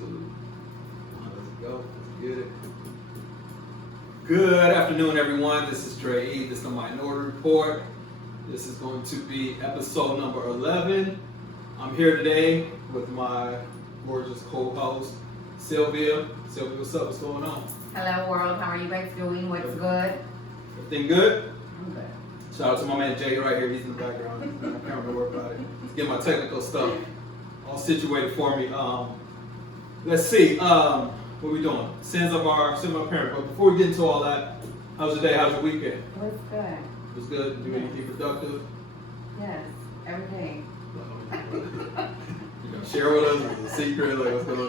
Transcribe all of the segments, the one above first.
2. Let's go. Let's get it. Good afternoon, everyone. This is Dre E. This is the Minority Report. This is going to be episode number 11. I'm here today with my gorgeous co-host, Sylvia. Sylvia, what's up? What's going on? Hello, world. How are you guys doing? What's good? Everything good? I'm good. Shout out to my man Jay right here. He's in the background. I can't remember about it. He's getting my technical stuff all situated for me. Let's see. What we doing? Sins of our parents. But before we get into all that, how's your day? How's your weekend? It was good. It was good. Do anything productive? Yes, every day. You know, share with us. It's a secret. Like, what's going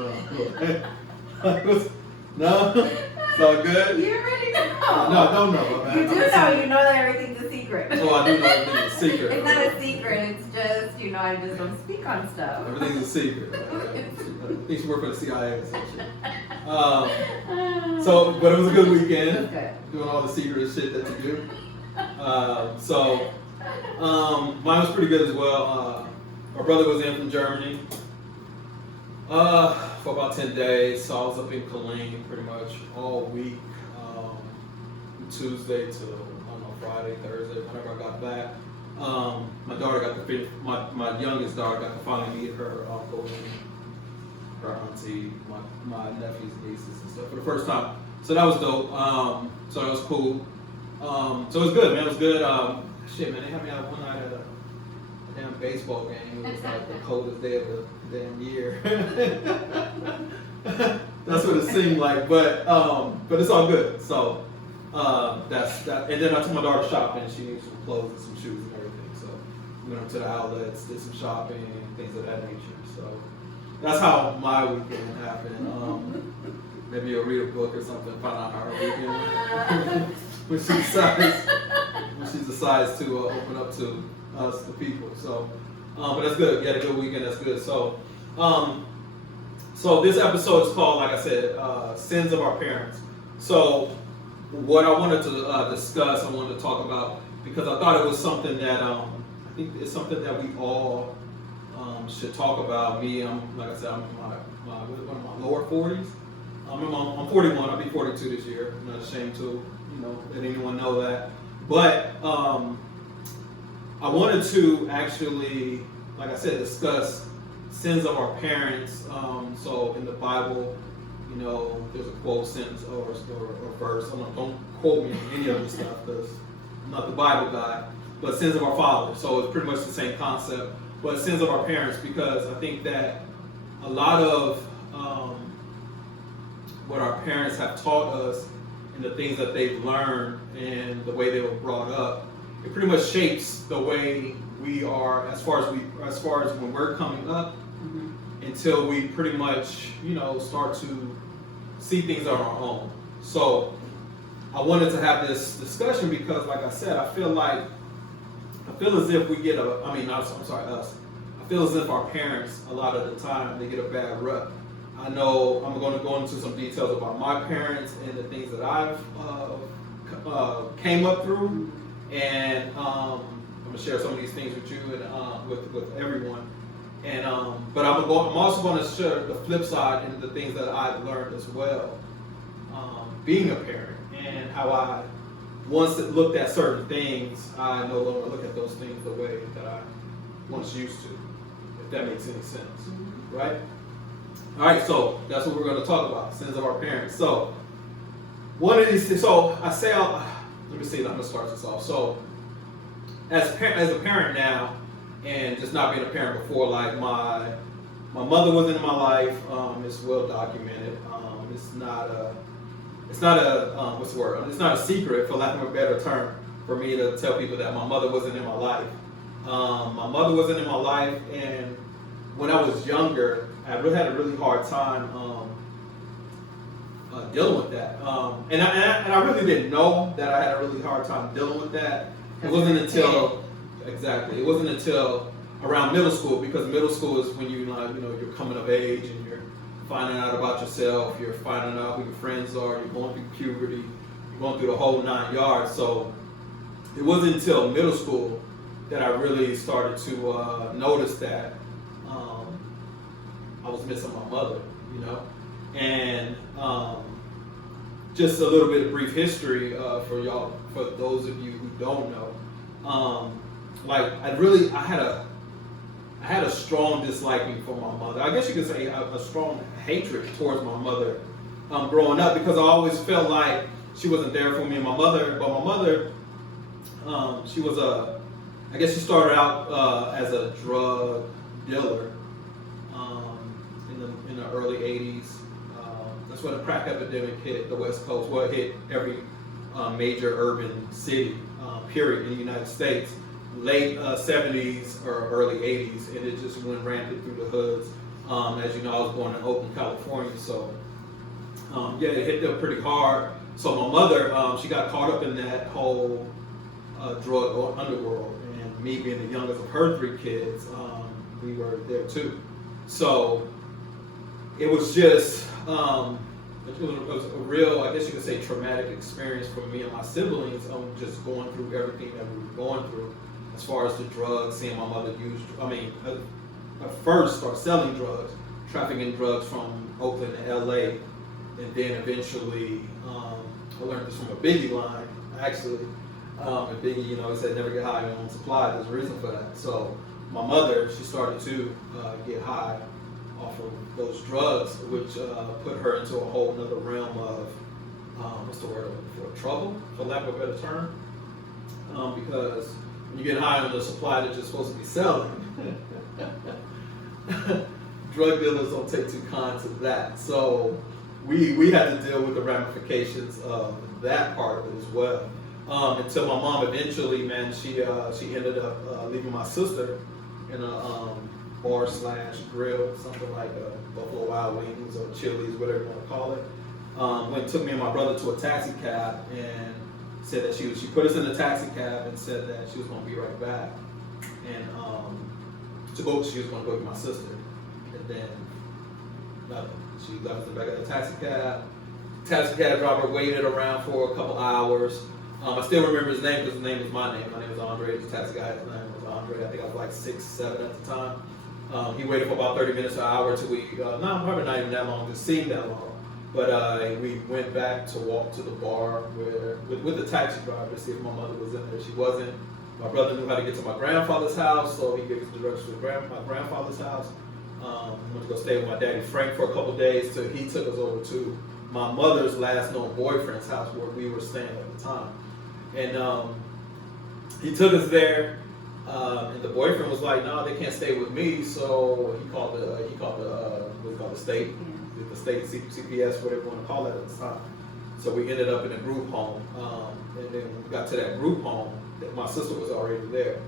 on? No? It's all good? You already know. No, I don't know. Man. You do know. You know that everything's a secret. Oh, I do know everything's a secret. It's not a secret. It's just, I just don't speak on stuff. Everything's a secret. I think she worked for the CIA or some shit. But it was a good weekend. It was good. Doing all the secret shit that you do. Mine was pretty good as well. My brother was in from Germany for about 10 days. So I was up in Cologne pretty much all week, Tuesday to Friday, Thursday, whenever I got back. My daughter got to finish, my youngest daughter got to finally meet her uncle and her auntie, my nephews, nieces, and stuff for the first time. So that was dope. So that was cool. So it was good, man. It was good. Shit, man, they had me out one night at a damn baseball game. It was like the coldest day of the damn year. That's what it seemed like, but it's all good. So that's that. And then I took my daughter shopping. She needed some clothes and some shoes and everything. So we went up to the outlets, did some shopping and things of that nature. So that's how my weekend happened. Maybe you'll read a book or something, find out how her weekend went. when she decides to open up to us, the people. So, but that's good. You had a good weekend. That's good. So, so this episode is called, like I said, Sins of Our Parents. So, what I wanted to discuss, I wanted to talk about, because I thought it was something that I think it's something that we all should talk about. Me, like I said, I'm in my lower 40s. I'm 41. I'll be 42 this year. I'm not ashamed to, let anyone know that. But I wanted to actually, like I said, discuss sins of our parents. So in the Bible, there's a quote, sentence, or verse. Don't quote me on any of this stuff because I'm not the Bible guy. But sins of our fathers. So it's pretty much the same concept. But sins of our parents, because I think that a lot of what our parents have taught us and the things that they've learned and the way they were brought up, it pretty much shapes the way we are as far as when we're coming up, until we pretty much start to see things on our own. So I wanted to have this discussion because, like I said, I feel as if we get us. I feel as if our parents, a lot of the time, they get a bad rep. I know I'm going to go into some details about my parents and the things that I've came up through, and I'm going to share some of these things with you and with everyone. And but I'm also going to share the flip side and the things that I've learned as well, being a parent, and how I once looked at certain things, I no longer look at those things the way that I once used to. If that makes any sense, right? All right, so that's what we're going to talk about, sins of our parents. So, one of these things, let me see, I'm going to start this off. So, as a parent now, and just not being a parent before, like my mother was in my life, it's well documented. It's not a what's the word? It's not a secret, for lack of a better term, for me to tell people that my mother wasn't in my life. My mother wasn't in my life, and when I was younger, I really had a really hard time dealing with that. And I really didn't know that I had a really hard time dealing with that. It wasn't until around middle school, because middle school is when you're coming of age and you're finding out about yourself, you're finding out who your friends are, you're going through puberty, you're going through the whole 9 yards. So it wasn't until middle school that I really started to notice that I was missing my mother, you know. And just a little bit of brief history for y'all, for those of you who don't know. Like I had a strong disliking for my mother. I guess you could say a strong hatred towards my mother growing up, because I always felt like she wasn't there for me and my mother. But my mother, she was I guess she started out as a drug dealer in the early 80s. That's when the crack epidemic hit the West Coast. Well, it hit every major urban city, period, in the United States. Late 70s or early 80s, and it just went rampant through the hoods. As you know, I was born in Oakland, California, so yeah, it hit them pretty hard. So my mother, she got caught up in that whole drug underworld, and me being the youngest of her 3 kids, we were there too. So it was just, it was a real, I guess you could say, traumatic experience for me and my siblings, just going through everything that we were going through. As far as the drugs, seeing my mother first start selling drugs, trafficking drugs from Oakland to LA, and then eventually, I learned this from a Biggie line, actually. And Biggie, you know, he said, never get high on your own supply. There's a reason for that. So my mother, she started to get high off of those drugs, which put her into a whole nother realm of, what's the word for trouble, for lack of a better term. Because when you get high on the supply that you're supposed to be selling, drug dealers don't take too kind to that. So we had to deal with the ramifications of that part of it as well. Until my mom eventually, man, she ended up leaving my sister in a bar/grill, something like Buffalo Wild Wings or Chili's, whatever you want to call it. When it took me and my brother to a taxi cab and said that she put us in the taxi cab and said that she was going to be right back, and she was going to go get my sister, and then nothing. She left us in the back of the taxi cab. Taxi cab driver waited around for a couple hours. I still remember his name because his name was my name. My name was Andre. The taxi guy's name was Andre. I think I was like 6, 7 at the time. He waited for about 30 minutes or an hour till we, probably not even that long, it seemed that long. But we went back to walk to the bar with the taxi driver to see if my mother was in there. She wasn't. My brother knew how to get to my grandfather's house, so he gave us the directions to my grandfather's house. We went to go stay with my daddy Frank for a couple days till he took us over to my mother's last known boyfriend's house where we were staying at the time. And he took us there, and the boyfriend was like, "No, they can't stay with me." So he called the state, the state CPS, whatever you want to call it at the time. So we ended up in a group home, and then when we got to that group home, my sister was already there.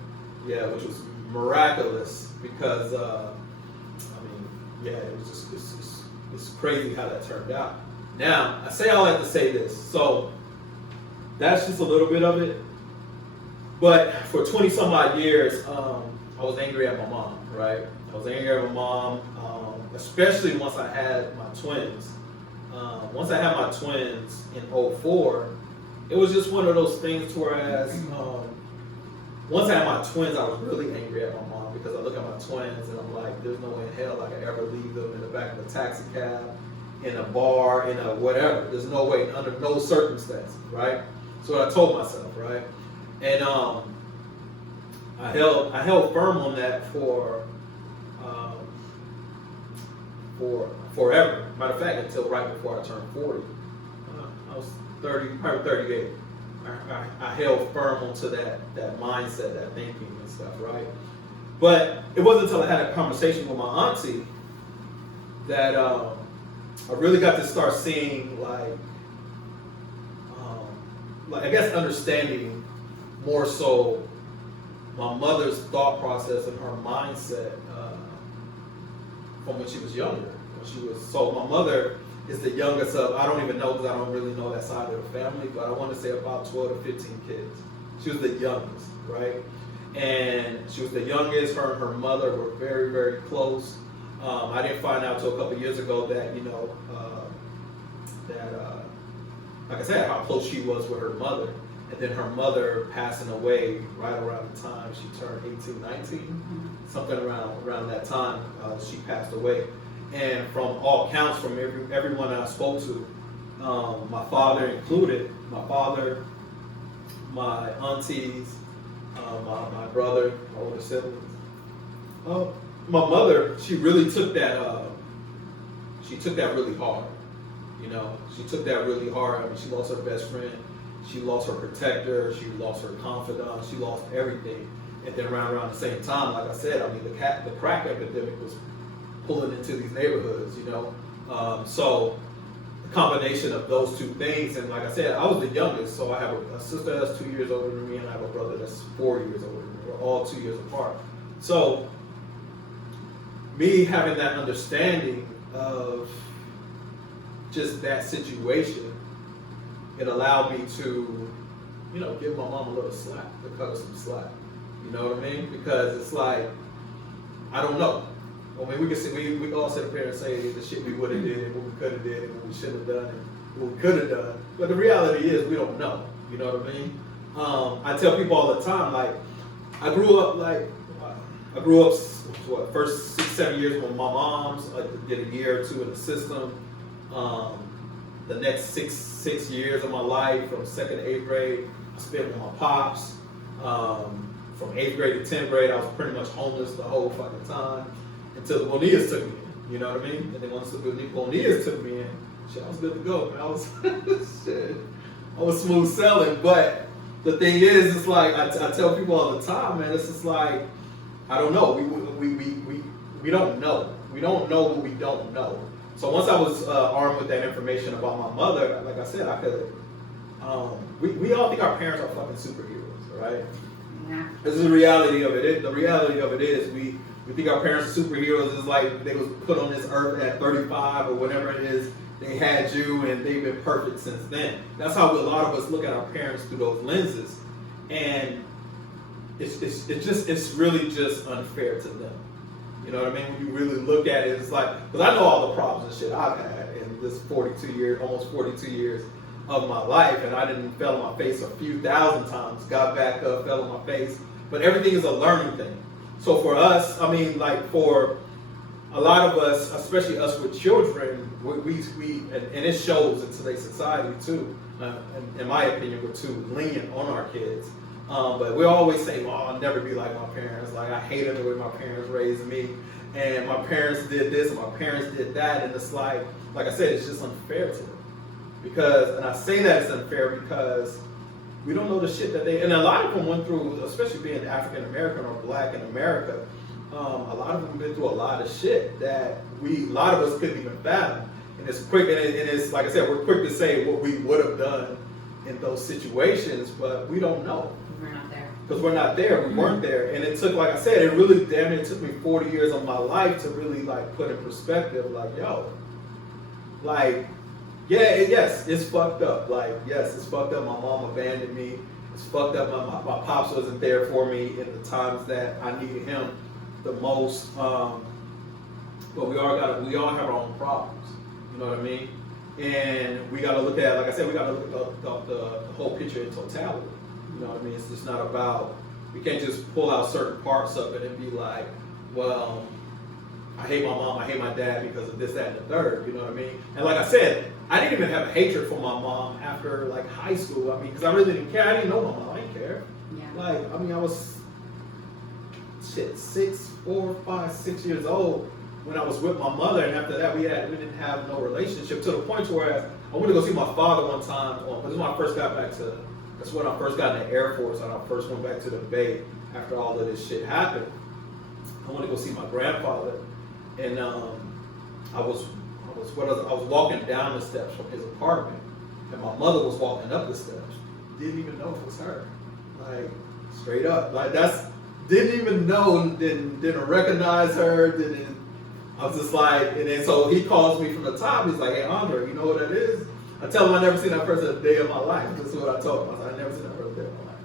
Yeah, which was miraculous because it was just it's crazy how that turned out. Now I say all that to say this, so. That's just a little bit of it. But for 20 some odd years, I was angry at my mom, right? I was angry at my mom, especially once I had my twins. Once I had my twins in 2004, it was just one of those things to whereas, once I had my twins, I was really angry at my mom because I look at my twins and I'm like, there's no way in hell I could ever leave them in the back of a taxi cab, in a bar, in a whatever. There's no way, under no circumstances, right? So I told myself, right? And I held firm on that for forever. Matter of fact, until right before I turned 40. I was 30, probably 38. I held firm onto that mindset, that thinking and stuff, right? But it wasn't until I had a conversation with my auntie that I really got to start seeing like I guess understanding more so my mother's thought process and her mindset from when she was younger. So my mother is the youngest of, I don't even know because I don't really know that side of the family, but I want to say about 12 to 15 kids. She was the youngest, right? And she was the youngest. Her and her mother were very, very close. I didn't find out until a couple years ago that, like I said, how close she was with her mother. And then her mother passing away right around the time she turned 18, 19, something around that time she passed away. And from all counts, from everyone that I spoke to, my father included, my father, my aunties, my brother, my older siblings. My mother, she really took that. She took that really hard. You know, she took that really hard. I mean, she lost her best friend, she lost her protector, she lost her confidant, she lost everything. And then around the same time, like I said, I mean, the crack epidemic was pulling into these neighborhoods. You know, so the combination of those two things, and like I said, I was the youngest, so I have a sister that's 2 years older than me, and I have a brother that's 4 years older than me. We're all 2 years apart. So me having that understanding of just that situation, it allowed me to, you know, give my mom a little slack, to cut her some slack. You know what I mean? Because it's like, I don't know. I mean, we can say, we all sit up here and say the shit we would have did, and what we could have did, and what we should have done, and what we could have done. But the reality is, we don't know. You know what I mean? I tell people all the time, like, I grew up, what, first 6-7 years with my mom's. I did a year or two in the system. The next six years of my life, from 2nd to 8th grade, I spent with my pops. From 8th grade to 10th grade, I was pretty much homeless the whole fucking time until the Bonillas took me in. You know what I mean? And then once the Bonillas took me in, shit, I was good to go, man. I was smooth selling. But the thing is, it's like I tell people all the time, man. It's just like, I don't know. We don't know. We don't know what we don't know. So once I was armed with that information about my mother, like I said, I could. We all think our parents are fucking superheroes, right? Yeah. This is the reality of it. The reality of it is we think our parents are superheroes. It's like they was put on this earth at 35 or whatever it is. They had you and they've been perfect since then. That's how a lot of us look at our parents through those lenses, and it's really just unfair to them. You know what I mean? When you really look at it, it's like, because I know all the problems and shit I've had in this almost 42 years of my life, and I didn't fell on my face a few thousand times, got back up, fell on my face, but everything is a learning thing. So for us, I mean, like for a lot of us, especially us with children, and it shows in today's society too, in my opinion, we're too lenient on our kids. But we always say, well, I'll never be like my parents. Like, I hated the way my parents raised me, and my parents did this, and my parents did that, and it's like I said, it's just unfair to them. Because, and I say that it's unfair because we don't know the shit that and a lot of them went through, especially being African American or black in America, a lot of them been through a lot of shit that a lot of us couldn't even fathom. And it's quick, and it's like I said, we're quick to say what we would have done in those situations, but we don't know. We're not there. Because we're not there, we weren't there. And it took, like I said, it really damn it took me 40 years of my life to really like put in perspective, like, yo, like, yeah, yes, it's fucked up. Like, yes, it's fucked up. My mom abandoned me. It's fucked up. My pops wasn't there for me in the times that I needed him the most. But we all have our own problems. You know what I mean? And we got to look at, like I said, we got to look at the whole picture in totality. You know what I mean? It's just not about, we can't just pull out certain parts of it and be like, well, I hate my mom, I hate my dad because of this, that, and the third. You know what I mean? And like I said, I didn't even have a hatred for my mom after like high school. I mean, because I really didn't care. I didn't know my mom. I didn't care. Yeah. Like, I mean, I was 6 years old when I was with my mother, and after that, we didn't have no relationship to the point where I went to go see my father one time. This is when I first got back to. That's when I first got in the Air Force, and I first went back to the Bay after all of this shit happened. I went to go see my grandfather, and I was walking down the steps from his apartment, and my mother was walking up the steps. Didn't even know it was her. Like, straight up. Like, didn't even know, didn't recognize her, I was just like, and then so he calls me from the top, he's like, hey, Andre, you know what that is? I tell him I never seen that person a day of my life. This is what I told him. I said, I never seen that person a day of my life.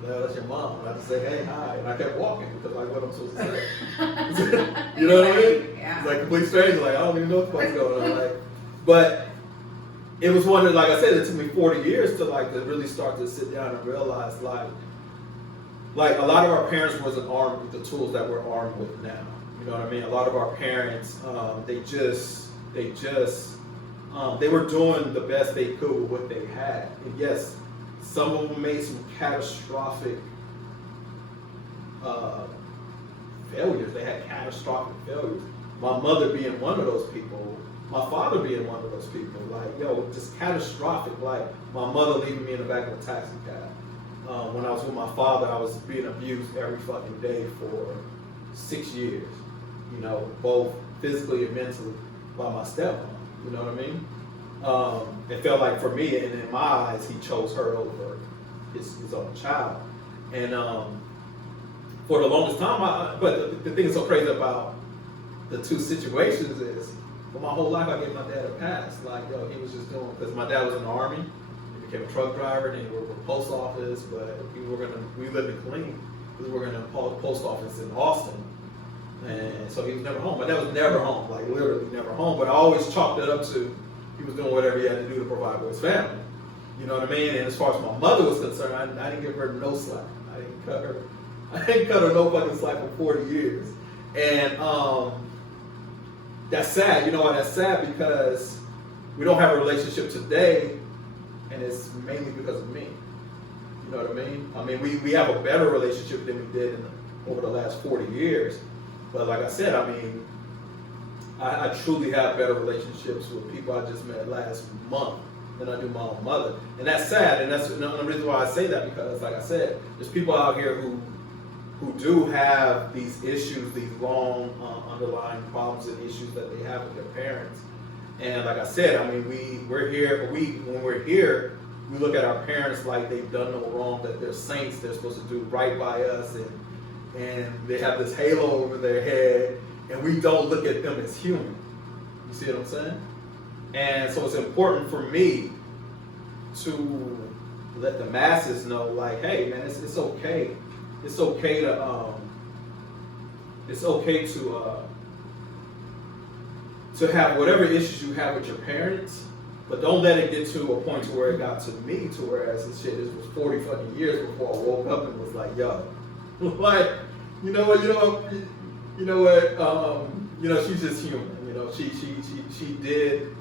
Well, that's your mom. And I just say, hey, hi. And I kept walking because, like, what I'm supposed to say. You know what I mean? Yeah. It's like complete stranger. Like, I don't even know what the fuck's going on. Like, but it was one that, like I said, it took me 40 years to really start to sit down and realize, like a lot of our parents wasn't armed with the tools that we're armed with now. You know what I mean? A lot of our parents, they were doing the best they could with what they had. And yes, some of them made some catastrophic failures. They had catastrophic failures. My mother being one of those people, my father being one of those people. Like, yo, just catastrophic. Like, my mother leaving me in the back of a taxi cab. When I was with my father, I was being abused every fucking day for 6 years. You know, both physically and mentally by my stepmom. You know what I mean? It felt like for me, and in my eyes, he chose her over his own child. And for the longest time, but the thing that's so crazy about the two situations is, for my whole life, I gave my dad a pass. Like, yo, he was just doing, because my dad was in the Army, he became a truck driver, and he worked for the post office, but we lived in Killeen, we were in a post office in Austin. And so he was never home. My dad was never home, like literally never home. But I always chalked it up to he was doing whatever he had to do to provide for his family. You know what I mean? And as far as my mother was concerned, I didn't give her no slack. I didn't cut her no fucking slack for 40 years. And that's sad. You know why that's sad? Because we don't have a relationship today, and it's mainly because of me. You know what I mean? I mean, we have a better relationship than we did over the last 40 years. But like I said, I mean, I truly have better relationships with people I just met last month than I do my own mother. And that's sad, and that's the reason why I say that, because like I said, there's people out here who do have these issues, these long underlying problems and issues that they have with their parents. And like I said, I mean, when we're here, we look at our parents like they've done no wrong, that they're saints, they're supposed to do right by us, and they have this halo over their head, and we don't look at them as human. You see what I'm saying? And so it's important for me to let the masses know, like, hey, man, it's okay. It's okay to have whatever issues you have with your parents, but don't let it get to a point to where it got to me, to whereas this was 40 fucking years before I woke up and was like, yo, like, you know what, she's just human. You know, she did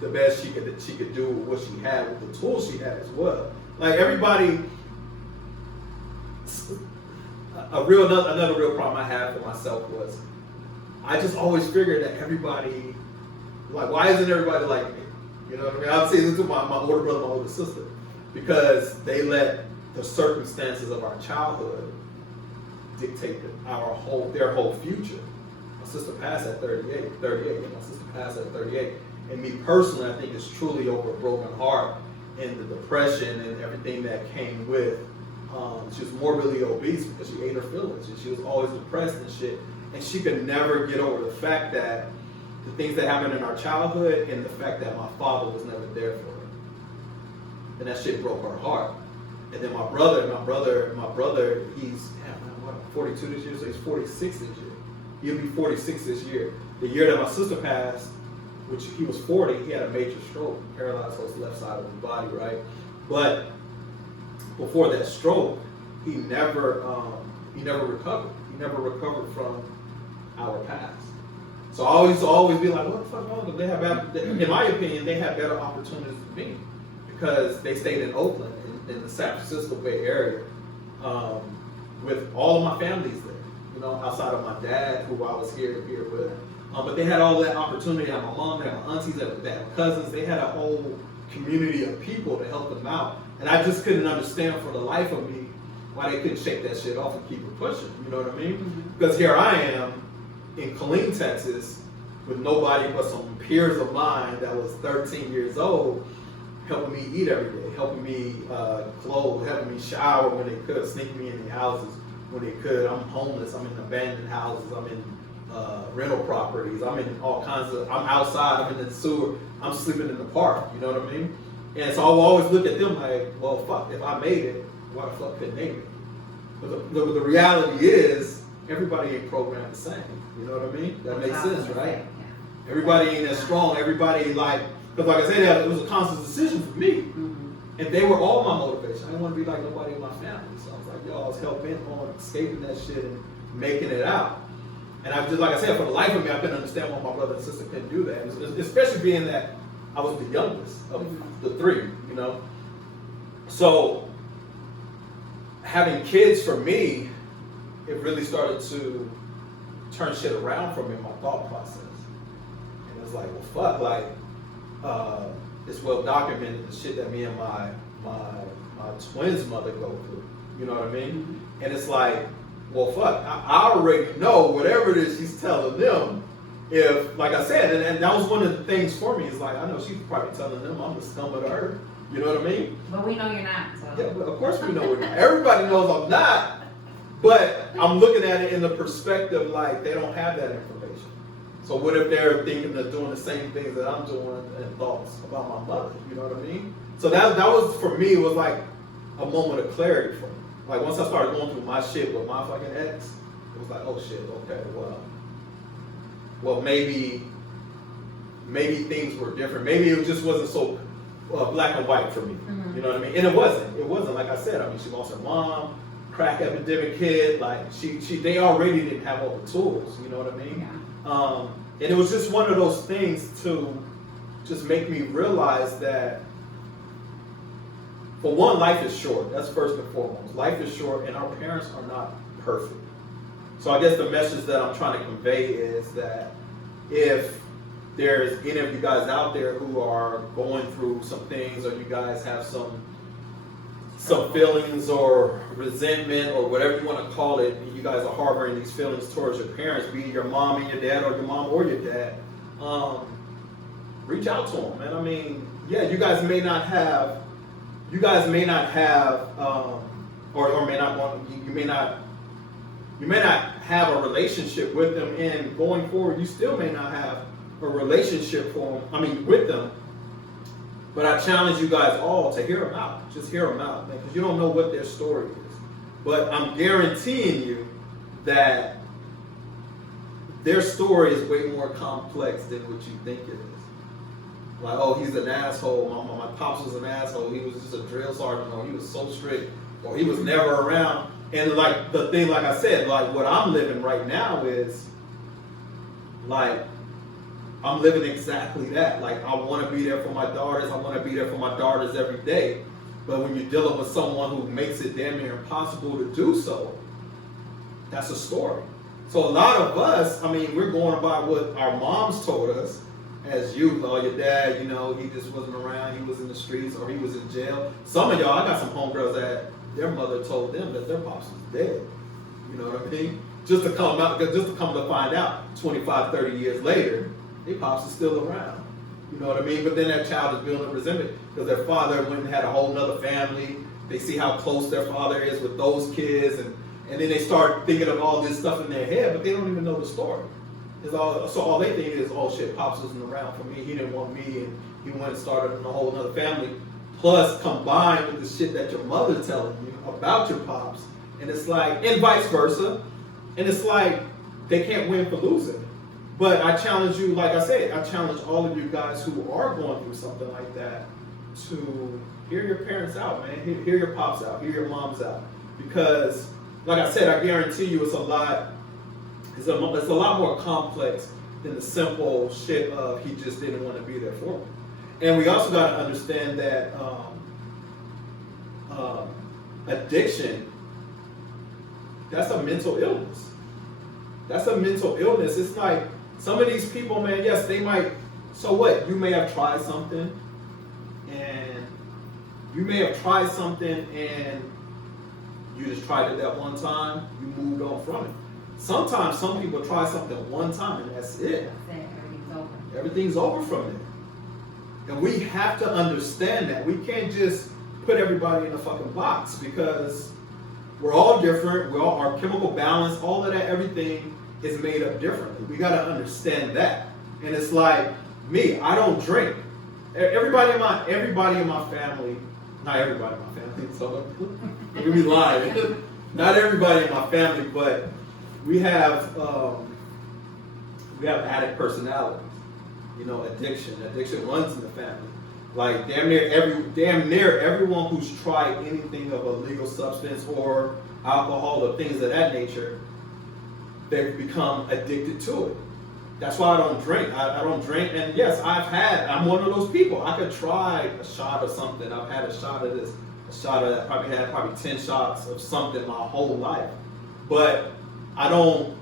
the best she could do with what she had, with the tools she had as well. Like everybody, another real problem I had for myself was I just always figured that everybody, like, why isn't everybody like me? You know what I mean? I'm saying this to my older brother, my older sister, because they let the circumstances of our childhood dictate their whole future. My sister passed at 38, and my sister passed at 38. And me personally, I think it's truly over a broken heart and the depression and everything that came with. She was morbidly obese because she ate her fillings, and she was always depressed and shit. And she could never get over the fact that the things that happened in our childhood and the fact that my father was never there for her. And that shit broke her heart. And then my brother, he's 42 this year, so he's 46 this year. He'll be 46 this year. The year that my sister passed, which he was 40, he had a major stroke, paralyzed his left side of his body, right? But before that stroke, he never recovered. He never recovered from our past. So I always be like, what the fuck wrong with them? They have, in my opinion, they had better opportunities than me, because they stayed in Oakland, in the San Francisco Bay Area, with all of my families there. You know, outside of my dad, who I was here with. But they had all that opportunity. They had my mom, they had my aunties, they had cousins. They had a whole community of people to help them out. And I just couldn't understand for the life of me why they couldn't shake that shit off and keep it pushing. You know what I mean? Mm-hmm. Because here I am in Killeen, Texas, with nobody but some peers of mine that was 13 years old, helping me eat every day, helping me clothe, helping me shower when they could, sneaking me in the houses when they could. I'm homeless. I'm in abandoned houses. I'm in rental properties. I'm in all kinds of, I'm outside, I'm in the sewer, I'm sleeping in the park, you know what I mean? And so I will always look at them like, well, fuck, if I made it, why the fuck couldn't they make it? But the reality is, everybody ain't programmed the same, you know what I mean? That makes sense, right? Yeah. Everybody ain't as strong, everybody like, because like I said, it was a conscious decision for me. Mm-hmm. And they were all my motivation. I didn't want to be like nobody in my family. So I was like, yo, I was hell bent on escaping that shit and making it out. And I just, like I said, for the life of me, I couldn't understand why my brother and sister couldn't do that. Especially being that I was the youngest of the three, you know. So having kids for me, it really started to turn shit around for me in my thought process. And it was like, well, fuck, like, it's well documented the shit that me and my twins' mother go through. You know what I mean? And it's like, well, fuck, I already know whatever it is she's telling them. If, like I said, and that was one of the things for me, is like, I know she's probably telling them I'm the scum of the earth. You know what I mean? But we know you're not, so. Yeah, but of course we know we're not. Everybody knows I'm not. But I'm looking at it in the perspective like they don't have that information. So what if they're thinking of doing the same things that I'm doing and thoughts about my mother? You know what I mean? So that was, for me, it was like a moment of clarity for me. Like once I started going through my shit with my fucking ex, it was like, oh shit, okay, well maybe things were different. Maybe it just wasn't so black and white for me. You know what I mean? And it wasn't like I said. I mean, she lost her mom, crack epidemic hit. Like they already didn't have all the tools. You know what I mean? Yeah. And it was just one of those things to just make me realize that, for one, life is short. That's first and foremost. Life is short, and our parents are not perfect. So I guess the message that I'm trying to convey is that if there's any of you guys out there who are going through some things, or you guys have some feelings or resentment or whatever you want to call it, and you guys are harboring these feelings towards your parents, be it your mom and your dad, or your mom or your dad, reach out to them. And I mean, yeah, you guys may not have, or may not want, you may not have a relationship with them, and going forward, you still may not have a relationship with them. But I challenge you guys all to hear them out. Just hear them out, man, because you don't know what their story is. But I'm guaranteeing you that their story is way more complex than what you think it is. Like, oh, he's an asshole. My pops was an asshole. He was just a drill sergeant, or he was so strict, or he was never around. And like the thing, like I said, like what I'm living right now is like, I'm living exactly that. Like, I want to be there for my daughters. I want to be there for my daughters every day. But when you're dealing with someone who makes it damn near impossible to do so, that's a story. So a lot of us, I mean, we're going by what our moms told us as youth. Oh, your dad, you know, he just wasn't around. He was in the streets, or he was in jail. Some of y'all, I got some homegirls that their mother told them that their pops was dead. You know what I mean? Just to come to find out 25, 30 years later, their pops is still around. You know what I mean? But then that child is building resentment because their father went and had a whole nother family. They see how close their father is with those kids, and then they start thinking of all this stuff in their head, but they don't even know the story. So all they think is, oh shit, pops wasn't around for me. He didn't want me, and he went and started a whole nother family. Plus, combined with the shit that your mother telling you about your pops, and it's like, and vice versa, and it's like they can't win for losing. But I challenge you, like I said, I challenge all of you guys who are going through something like that to hear your parents out, man. Hear your pops out, hear your moms out, because, like I said, I guarantee you, it's a lot more complex than the simple shit of he just didn't want to be there for me. And we also got to understand that addiction, that's a mental illness. That's a mental illness. It's like some of these people, man, yes, they might, so what? You may have tried something and you just tried it that one time, you moved on from it. Sometimes some people try something one time and that's it. Everything's over. Everything's over from there. And we have to understand that. We can't just put everybody in a fucking box, because we're all different. Our chemical balance, all of that, everything is made up differently. We got to understand that. And it's like me, I don't drink. Everybody in my family, not everybody in my family, so we be lying. Not everybody in my family, but we have addict personalities. You know, addiction runs in the family. Like damn near everyone who's tried anything of a legal substance or alcohol or things of that nature they've become addicted to it. That's why I don't drink. I don't drink, and yes, I'm one of those people. I could try a shot of something. I've had a shot of this, a shot of that. Probably 10 shots of something my whole life. But I don't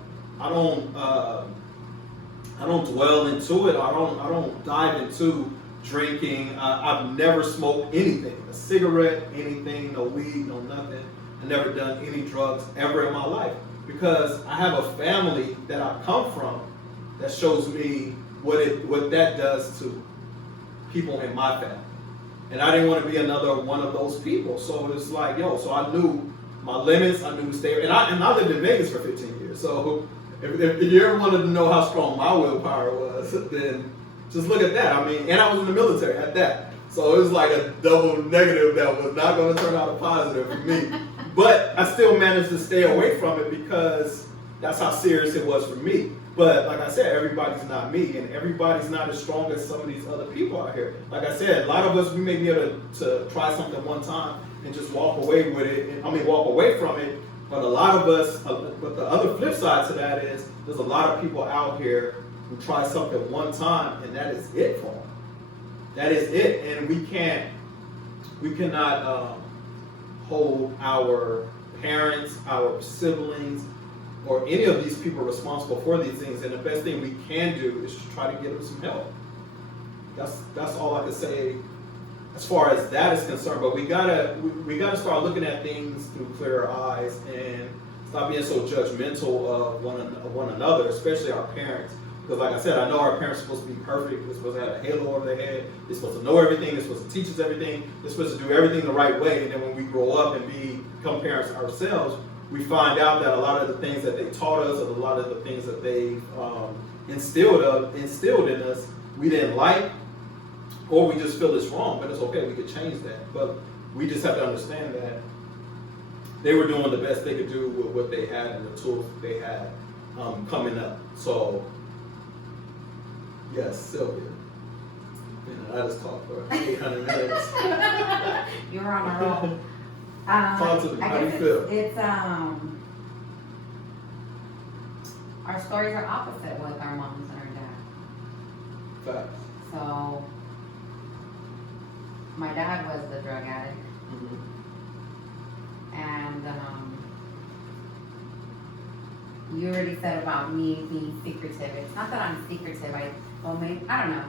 dwell into it. I don't dive into drinking. I've never smoked anything, a cigarette, anything, no weed, no nothing. I've never done any drugs ever in my life because I have a family that I come from that shows me what that does to people in my family. And I didn't want to be another one of those people. So it's like, so I knew my limits, I knew to stay, and I lived in Vegas for 15 years. So if you ever wanted to know how strong my willpower was, then just look at that. I mean, and I was in the military at that. So it was like a double negative that was not going to turn out a positive for me. But I still managed to stay away from it because that's how serious it was for me. But like I said, everybody's not me, and everybody's not as strong as some of these other people out here. Like I said, a lot of us, we may be able to try something one time and just walk away with it. Walk away from it. But a lot of us, but the other flip side to that is, there's a lot of people out here who try something one time, and that is it for them. That is it, and we cannot hold our parents, our siblings, or any of these people responsible for these things. And the best thing we can do is to try to get them some help. That's all I can say as far as that is concerned. But we gotta start looking at things through clearer eyes and stop being so judgmental of one another, especially our parents. Because like I said, I know our parents are supposed to be perfect. They're supposed to have a halo over their head. They're supposed to know everything. They're supposed to teach us everything. They're supposed to do everything the right way. And then when we grow up and become parents ourselves, we find out that a lot of the things that they taught us, or a lot of the things that they instilled in us, we didn't like, or we just feel it's wrong. But it's okay. We could change that. But we just have to understand that they were doing the best they could do with what they had and the tools that they had coming up. So, yes, Sylvia. I just talked for 800 minutes. You were on a roll. Talk to me. How do you feel? It's our stories are opposite with our moms and our dad. Facts. So my dad was the drug addict, and you already said about me being secretive. It's not that I'm secretive. I don't know.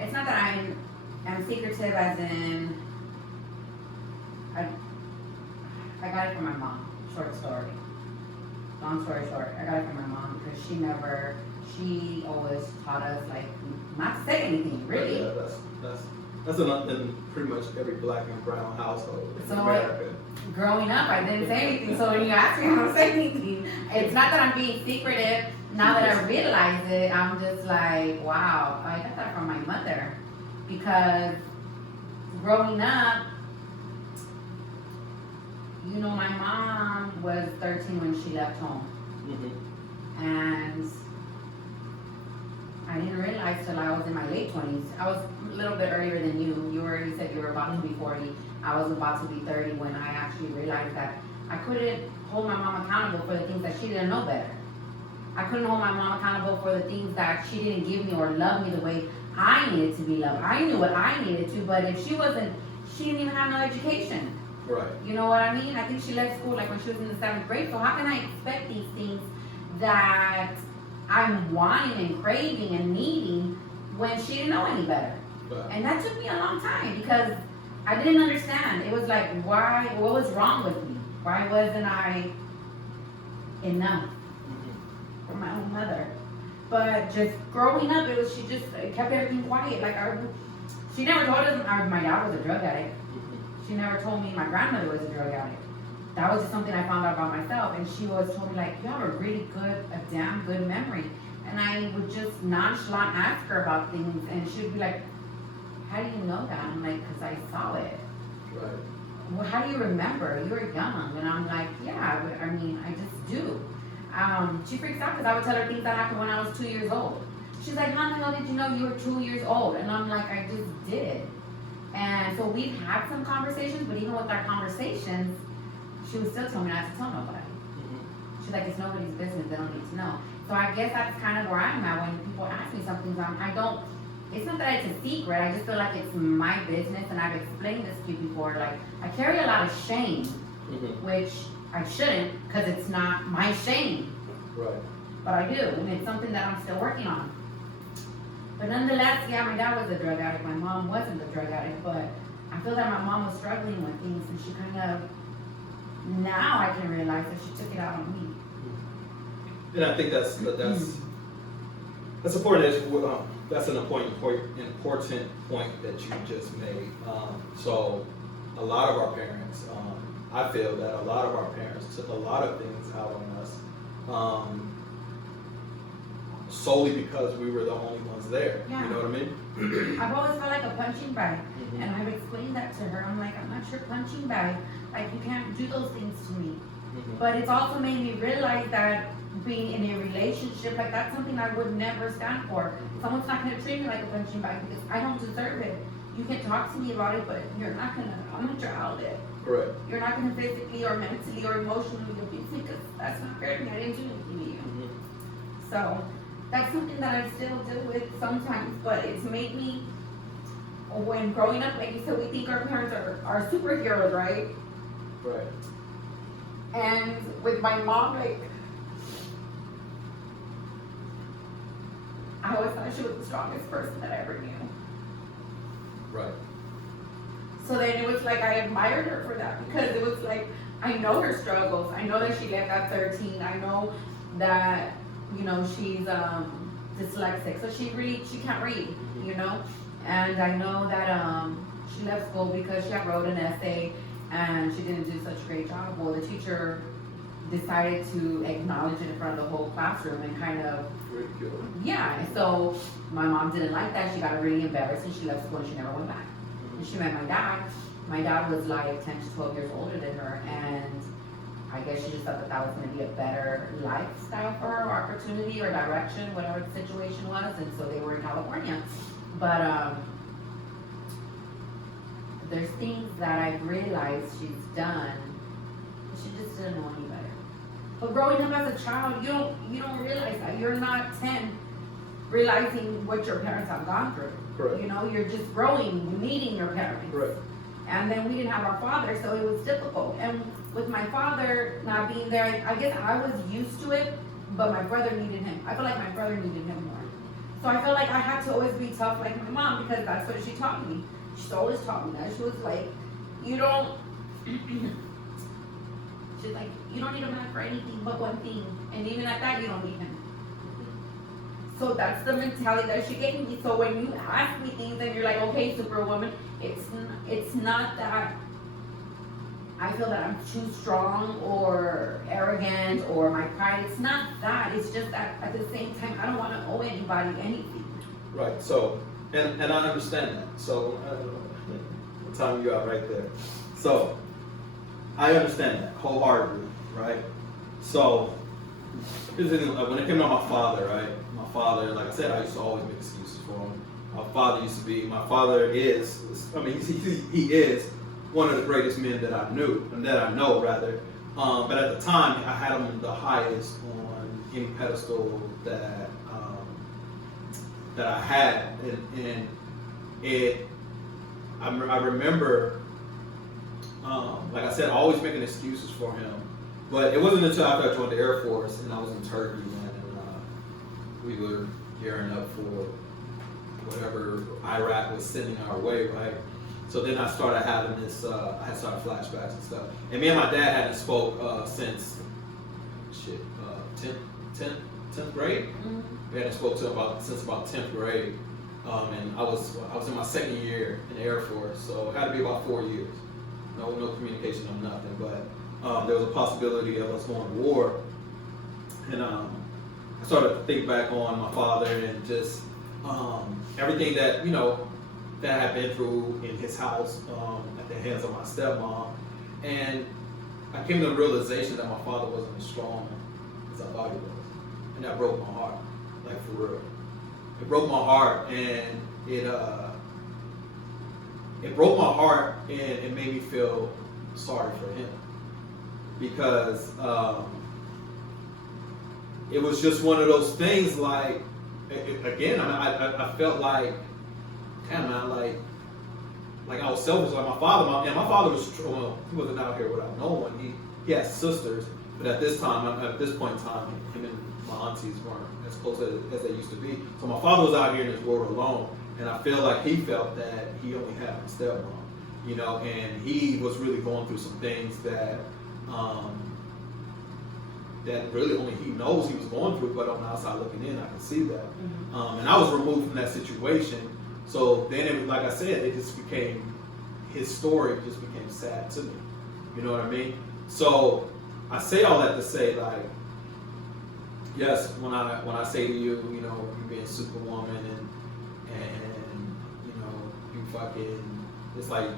It's not that I'm secretive as in I got it from my mom. Short story. Long story short, I got it from my mom because she always taught us like not to say anything, really. Yeah, that's in pretty much every black and brown household in America. Growing up, I didn't say anything. So when you ask me, I don't say anything. It's not that I'm being secretive. Now that I realize it, I'm just like, wow, I got that from my mother. Because growing up, my mom was 13 when she left home. And I didn't realize till I was in my late 20s. I was a little bit earlier than you. You already said you were about to be 40. I was about to be 30 when I actually realized that I couldn't hold my mom accountable for the things that she didn't know better. I couldn't hold my mom accountable for the things that she didn't give me or love me the way I needed to be loved. I knew what I needed to, but if she didn't even have no education. Right. You know what I mean? I think she left school like when she was in the 7th grade. So how can I expect these things that I'm wanting and craving and needing when she didn't know any better? Right. And that took me a long time because I didn't understand. It was like, what was wrong with me? Why wasn't I enough for my own mother? But just growing up, she just kept everything quiet. Like she never told us my dad was a drug addict. She never told me my grandmother was a drug addict. That was just something I found out about myself. And she always told me like, you have a damn good memory. And I would just nonchalant ask her about things, and she'd be like, how do you know that? I'm like, because I saw it. Right. Well, how do you remember? You were young. And I'm like, yeah, I just do. She freaks out because I would tell her things that happened when I was 2 years old. She's like, how did you know you were 2 years old? And I'm like, I just did. And so we've had some conversations, but even with our conversations, she would still tell me not to tell nobody. She's like, it's nobody's business. They don't need to know. So I guess that's kind of where I'm at when people ask me something. I don't. It's not that it's a secret. I just feel like it's my business, and I've explained this to you before. Like, I carry a lot of shame, which I shouldn't, because it's not my shame. Right. But I do, and it's something that I'm still working on. But nonetheless, yeah, my dad was a drug addict. My mom wasn't a drug addict, but I feel that my mom was struggling with things, and she kind of, now I can realize that she took it out on me. And I think that's important. That's an important point that you just made. So a lot of our parents, I feel that a lot of our parents took a lot of things out on us, solely because we were the only ones there. Yeah. You know what I mean? I've always felt like a punching bag, and I've explained that to her. I'm like, I'm not your punching bag. Like, you can't do those things to me. But it's also made me realize that being in a relationship, like, that's something I would never stand for. Someone's not gonna treat me like a punching bag because I don't deserve it. You can talk to me about it, but I'm not your outlet. Correct. You're not gonna physically or mentally or emotionally abuse me because that's not fair to me. I didn't do anything to you. So that's something that I still deal with sometimes, but it's made me, when growing up, like you said, we think our parents are superheroes, right? Right. And with my mom, like, I always thought she was the strongest person that I ever knew. Right. So then it was like I admired her for that, because it was like, I know her struggles. I know that she left at 13. I know that, you know, she's dyslexic, so she can't read, you know. And I know that she left school because she had wrote an essay and she didn't do such a great job. Well, the teacher decided to acknowledge it in front of the whole classroom and kind of Ridicule. yeah. And so my mom didn't like that. She got really embarrassed and she left school and she never went back. And she met my dad. My dad was like 10 to 12 years older than her, and I guess she just thought that that was going to be a better lifestyle for her, or opportunity, or direction, whatever the situation was. And so they were in California. But there's things that I've realized she's done, but she just didn't know any better. But growing up as a child, you don't realize that. You're not 10 realizing what your parents have gone through. Correct. You know, you're just growing, meeting your parents. Correct. And then we didn't have our father, so it was difficult. And with my father not being there, I guess I was used to it, but my brother needed him. I feel like my brother needed him more. So I felt like I had to always be tough like my mom, because that's what she taught me. She's always taught me that. She was like, you don't, she's like, you don't need a man for anything but one thing. And even at that, you don't need him. So that's the mentality that she gave me. So when you ask me things and you're like, okay, Superwoman, it's not that I feel that I'm too strong or arrogant or my pride. It's not that. It's just that at the same time, I don't want to owe anybody anything. Right. So, and I understand that. So, I'm telling you out right there. So, I understand that wholeheartedly, right? So, when it came to my father, right? My father, like I said, I used to always make excuses for him. My father is, I mean, he is one of the greatest men that I knew, and that I know rather. But at the time, I had him the highest on any pedestal that I had, and I remember, like I said, always making excuses for him. But it wasn't until after I joined the Air Force and I was in Turkey, and we were gearing up for whatever Iraq was sending our way, right? So then I started having this, I had started flashbacks and stuff. And me and my dad hadn't spoke since, 10th grade? Mm-hmm. We hadn't spoke to since about 10th grade. And I was in my second year in the Air Force, so it had to be about 4 years. No communication, no nothing, but there was a possibility of us going to war. And I started to think back on my father and just everything that, that I had been through in his house at the hands of my stepmom. And I came to the realization that my father wasn't as strong as I thought he was. And that broke my heart, like for real. It broke my heart, and it broke my heart, and it made me feel sorry for him. Because it was just one of those things. Like again, I felt like, damn man, like I was selfish. Like my father was well, he wasn't out here without no one. He had sisters, but at this point in time, him and my aunties weren't as close as they used to be. So my father was out here in this world alone, and I feel like he felt that he only had my stepmom, you know, and he was really going through some things that that really only he knows he was going through, but on the outside looking in, I can see that. Mm-hmm. And I was removed from that situation, so then it was, like I said, it just became, his story just became sad to me. You know what I mean? So I say all that to say, like, yes, when I say to you, you know, you being Superwoman and you know, you fucking, it's like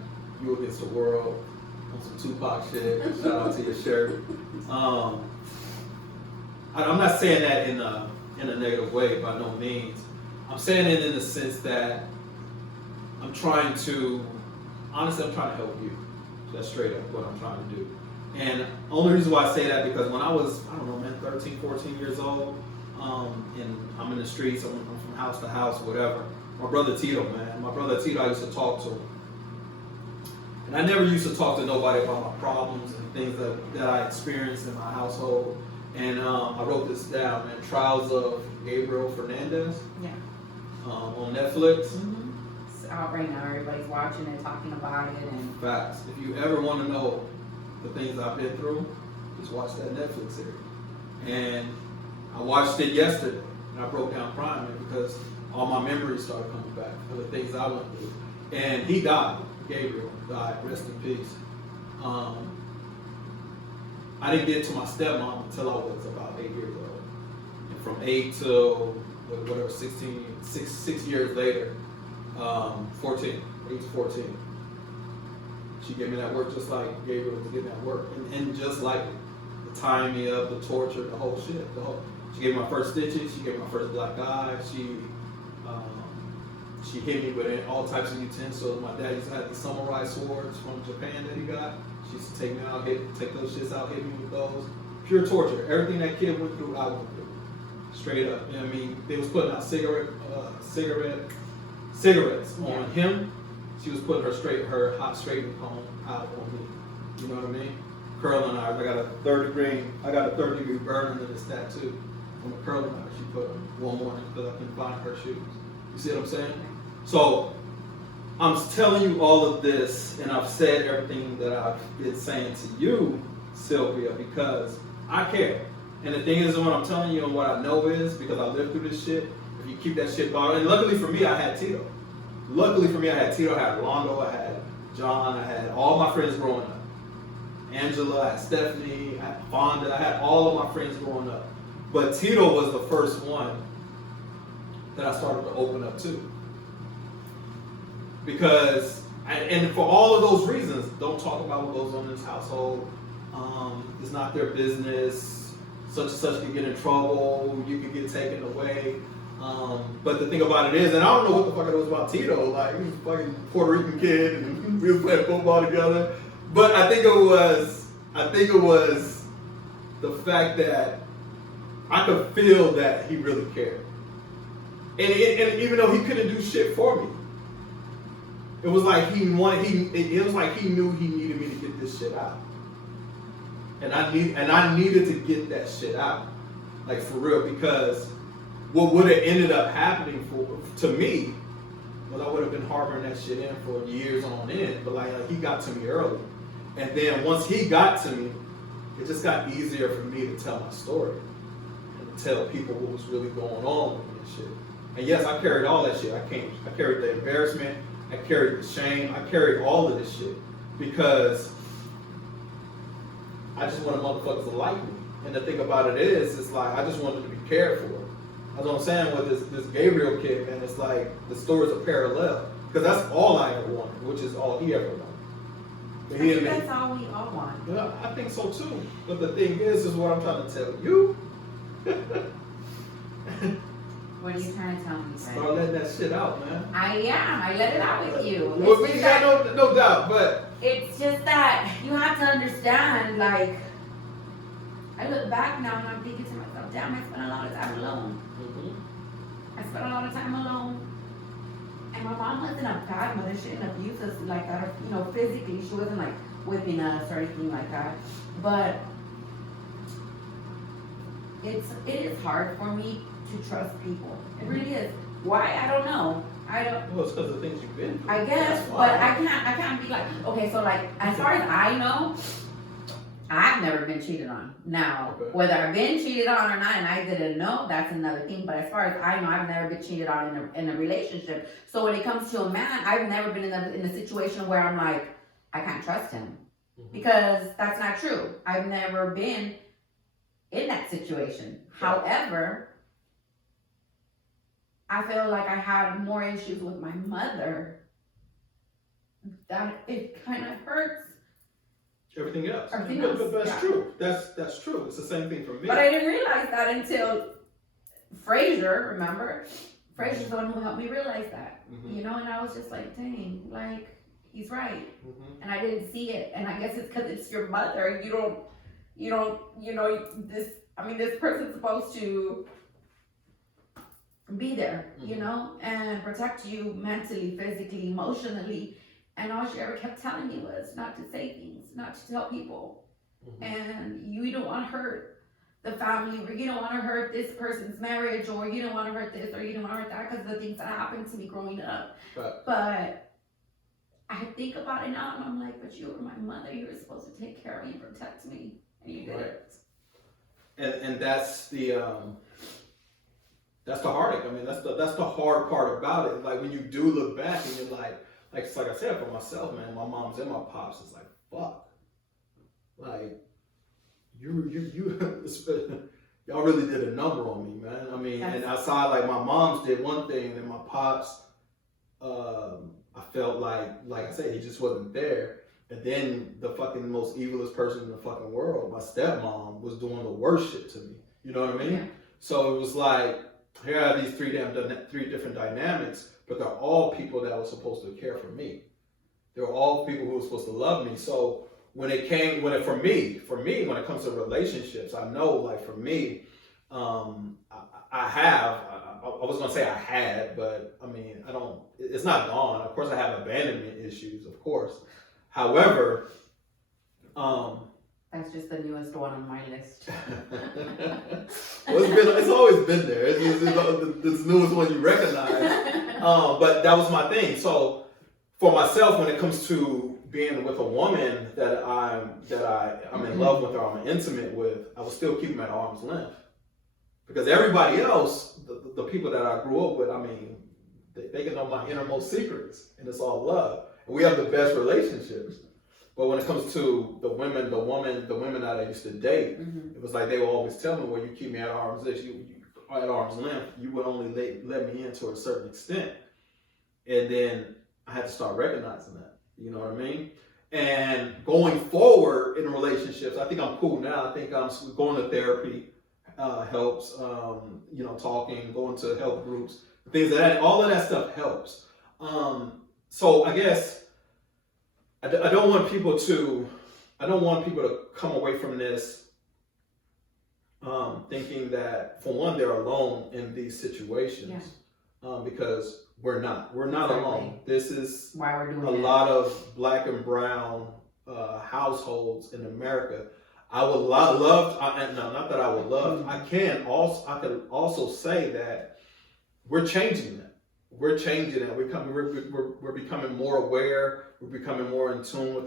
you against the world on some Tupac shit. Shout out to your shirt. I'm not saying that in a negative way by no means. I'm saying it in the sense that I'm trying to help you. That's straight up what I'm trying to do. And only reason why I say that, because when I was, I don't know, man, 13, 14 years old, and I'm in the streets, I'm from house to house, whatever. My brother Tito, I used to talk to him. And I never used to talk to nobody about my problems and things that I experienced in my household. And I wrote this down, man, Trials of Gabriel Fernandez. Yeah. On Netflix. Mm-hmm. It's out right now. Everybody's watching and talking about it. And facts. If you ever want to know the things I've been through, just watch that Netflix series. And I watched it yesterday, and I broke down crying, man, because all my memories started coming back of the things I went through. And he died. Gabriel died. Rest in peace. I didn't get to my stepmom until I was about 8 years old. And from 8 till whatever, 6 years later, 14, 8 to 14. She gave me that work just like Gabriel was getting that work. And just like the tying me up, the torture, the whole shit. She gave me my first stitches, she gave me my first black eye, she hit me with all types of utensils. My dad used to have these samurai swords from Japan that he got. She used to take me out, take those shits out, hit me with those. Pure torture. Everything that kid went through, I went through. Straight up. You know what I mean? They was putting out cigarettes on him. She was putting her hot straightening comb out on me. You know what I mean? Curling iron. I got a third degree burn under this tattoo. On the curling iron, she put one morning because I couldn't find her shoes. You see what I'm saying? So I'm telling you all of this, and I've said everything that I've been saying to you, Sylvia, because I care. And the thing is, what I'm telling you and what I know is, because I lived through this shit, if you keep that shit bottled, and luckily for me, I had Tito. I had Rondo, I had John, I had all my friends growing up. Angela, I had Stephanie, I had Fonda, I had all of my friends growing up. But Tito was the first one that I started to open up to. Because, and for all of those reasons, don't talk about what goes on in this household. It's not their business. Such and such can get in trouble. You can get taken away. But the thing about it is, and I don't know what the fuck it was about Tito. Like, he was a fucking Puerto Rican kid, and we were playing football together. But I think it was the fact that I could feel that he really cared. And even though he couldn't do shit for me, it was like he knew he needed me to get this shit out. And I needed to get that shit out. Like, for real, because what would have ended up happening to me was I would have been harboring that shit in for years on end. But like he got to me early. And then once he got to me, it just got easier for me to tell my story and to tell people what was really going on with me and shit. And yes, I carried all that shit. I carried the embarrassment. I carried the shame. I carried all of this shit because I just wanted motherfuckers to like me. And the thing about it is, it's like I just wanted to be cared for. That's what I'm saying with this Gabriel kid, man. It's like the stories are parallel because that's all I ever wanted, which is all he ever wanted. I think that's all we all want. Yeah, I think so too. But the thing is what I'm trying to tell you. What are you trying to tell me, Fred? Start letting that shit out, man. I am. I let it out with you. Well, you got no doubt, but it's just that you have to understand, like, I look back now and I'm thinking to myself, damn, I spent a lot of time alone. I spent a lot of time alone. And my mom wasn't a bad mother. She didn't abuse us like that, physically. She wasn't like whipping us or anything like that. But it is hard for me to trust people. It really is. Why? I don't know. Well, it's because of the things you've been through. I guess, but I can't be like, okay, so like, as far as I know, I've never been cheated on. Now, whether I've been cheated on or not, and I didn't know, that's another thing. But as far as I know, I've never been cheated on in a relationship. So when it comes to a man, I've never been in a situation where I'm like, I can't trust him, because that's not true. I've never been in that situation. However, I feel like I had more issues with my mother that it kind of hurts. Everything else. Everything but else, that's yeah. true. That's true. It's the same thing for me. But I didn't realize that until Frazier, remember? Frazier's the one who helped me realize that. And I was just like, dang, like, he's right. And I didn't see it. And I guess it's because it's your mother. You don't, this person's supposed to be there, and protect you mentally, physically, emotionally. And all she ever kept telling me was not to say things, not to tell people. And you don't want to hurt the family, or you don't want to hurt this person's marriage, or you don't want to hurt this, or you don't want to hurt that, because of the things that happened to me growing up. Right. But I think about it now, and I'm like, but you were my mother. You were supposed to take care of me, protect me, and you didn't. And that's the heartache. I mean, that's the hard part about it. Like when you do look back and you're like I said for myself, man, my mom's and my pops is like, fuck. Like, y'all really did a number on me, man. I mean, and outside, like my mom's did one thing, and my pops, I felt like I said, he just wasn't there. And then the fucking most evilest person in the fucking world, my stepmom, was doing the worst shit to me. You know what I mean? Yeah. So it was like, here are these three different dynamics, but they're all people that were supposed to care for me. They're all people who were supposed to love me. So for me, when it comes to relationships, I know, like for me, I was gonna say I had, but I mean, it's not gone. Of course I have abandonment issues, of course. However, that's just the newest one on my list. Well, it's always been there. It's the newest one you recognize. But that was my thing. So for myself, when it comes to being with a woman that I'm in love with or I'm intimate with, I will still keep them at arm's length. Because everybody else, the people that I grew up with, I mean, they can know my innermost secrets, and it's all love. And we have the best relationships. But when it comes to the women that I used to date, it was like they would always tell me, well, you keep me at arm's length, you would only let me in to a certain extent. And then I had to start recognizing that. You know what I mean? And going forward in relationships, I think I'm cool now. I think I'm going to therapy helps. Talking, going to help groups, things like that. All of that stuff helps. So I guess I don't want people to come away from this thinking that, for one, they're alone in these situations, because we're not alone. This is why we're doing a lot of Black and brown households in America. I would love, not that I would love, I could also say that we're changing that. We're changing it. We're becoming more aware. We're becoming more in tune with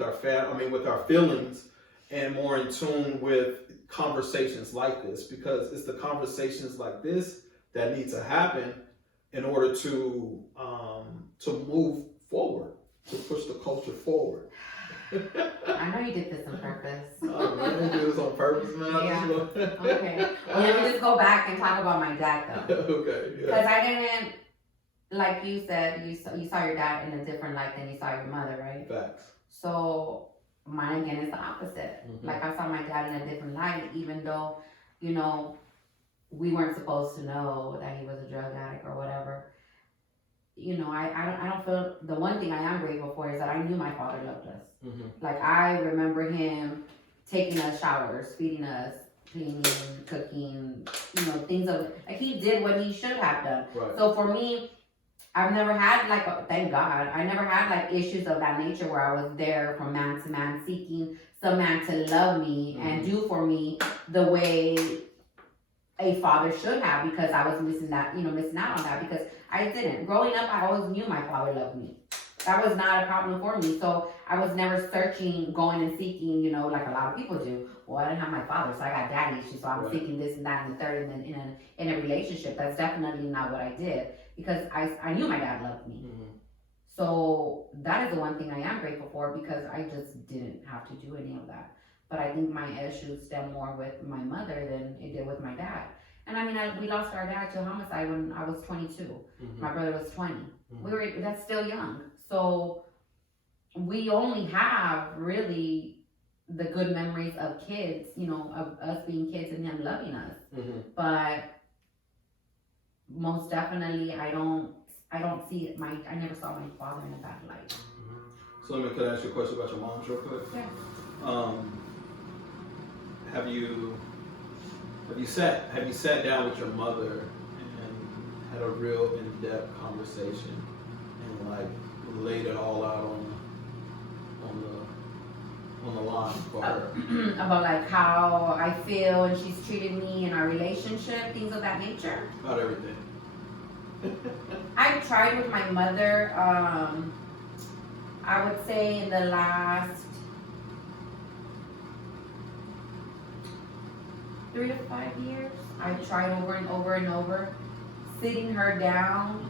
with our feelings, and more in tune with conversations like this, because it's the conversations like this that need to happen in order to move forward, to push the culture forward. I know you did this on purpose. Oh, man, you did this on purpose, man. Yeah. Okay. Well, let me just go back and talk about my dad, though. Okay. Yeah. Because I didn't, like you said, you saw your dad in a different light than you saw your mother, right? Facts. So mine again is the opposite. Like I saw my dad in a different light, even though, we weren't supposed to know that he was a drug addict or whatever. I don't feel, the one thing I am grateful for is that I knew my father loved us. Like I remember him taking us showers, feeding us, cleaning, cooking, things of like he did what he should have done. Right. So for me, I've never had thank God, I never had like issues of that nature where I was there from man to man seeking some man to love me and do for me the way a father should have, because I was missing out on that because I didn't. Growing up, I always knew my father loved me. That was not a problem for me. So I was never searching, going and seeking, like a lot of people do. Well, I didn't have my father, so I got daddy issues. So I'm seeking this and that and the third, and then in a relationship. That's definitely not what I did, because I knew my dad loved me. Mm-hmm. So that is the one thing I am grateful for, because I just didn't have to do any of that. But I think my issues stem more with my mother than it did with my dad. And I mean, we lost our dad to homicide when I was 22. Mm-hmm. My brother was 20. Mm-hmm. That's still young. So we only have really the good memories of kids, of us being kids and him loving us. Mm-hmm. But most definitely, I don't see it. I never saw my father in a bad light. Mm-hmm. So could I ask you a question about your mom real quick? Yeah. Have you sat down with your mother and had a real in-depth conversation and like laid it all out on the line for her? About like how I feel and she's treated me in our relationship, things of that nature? About everything. I've tried with my mother, I would say in the last 3 to 5 years, I've tried over and over and over, sitting her down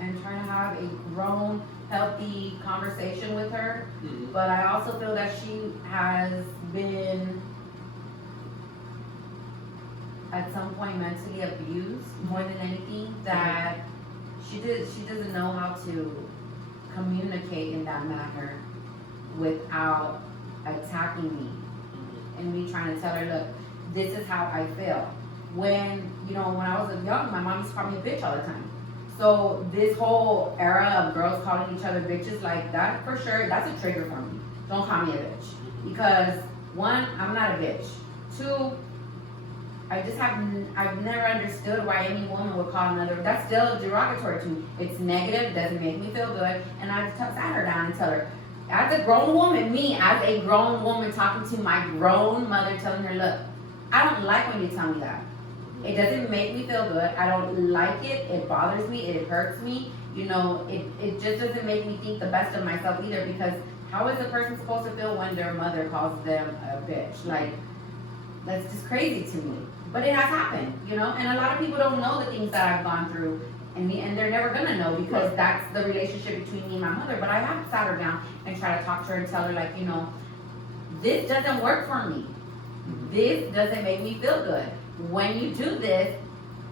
and trying to have a grown, healthy conversation with her. Mm-hmm. But I also feel that she has been at some point mentally abused more than anything, that she doesn't know how to communicate in that manner without attacking me. Mm-hmm. And me trying to tell her, look, this is how I feel. When I was young, my mom used to call me a bitch all the time. So this whole era of girls calling each other bitches, like that, for sure, that's a trigger for me. Don't call me a bitch. Because 1, I'm not a bitch. 2, I've never understood why any woman would call another, that's still derogatory to me. It's negative, doesn't make me feel good. And I sat her down and tell her, as a grown woman, talking to my grown mother, telling her, look, I don't like when you tell me that. It doesn't make me feel good. I don't like it. It bothers me. It hurts me. It just doesn't make me think the best of myself either, because how is a person supposed to feel when their mother calls them a bitch? Like, that's just crazy to me. But it has happened, and a lot of people don't know the things that I've gone through, and they're never gonna know, because that's the relationship between me and my mother. But I have sat her down and try to talk to her and tell her, like, this doesn't work for me. This doesn't make me feel good. When you do this,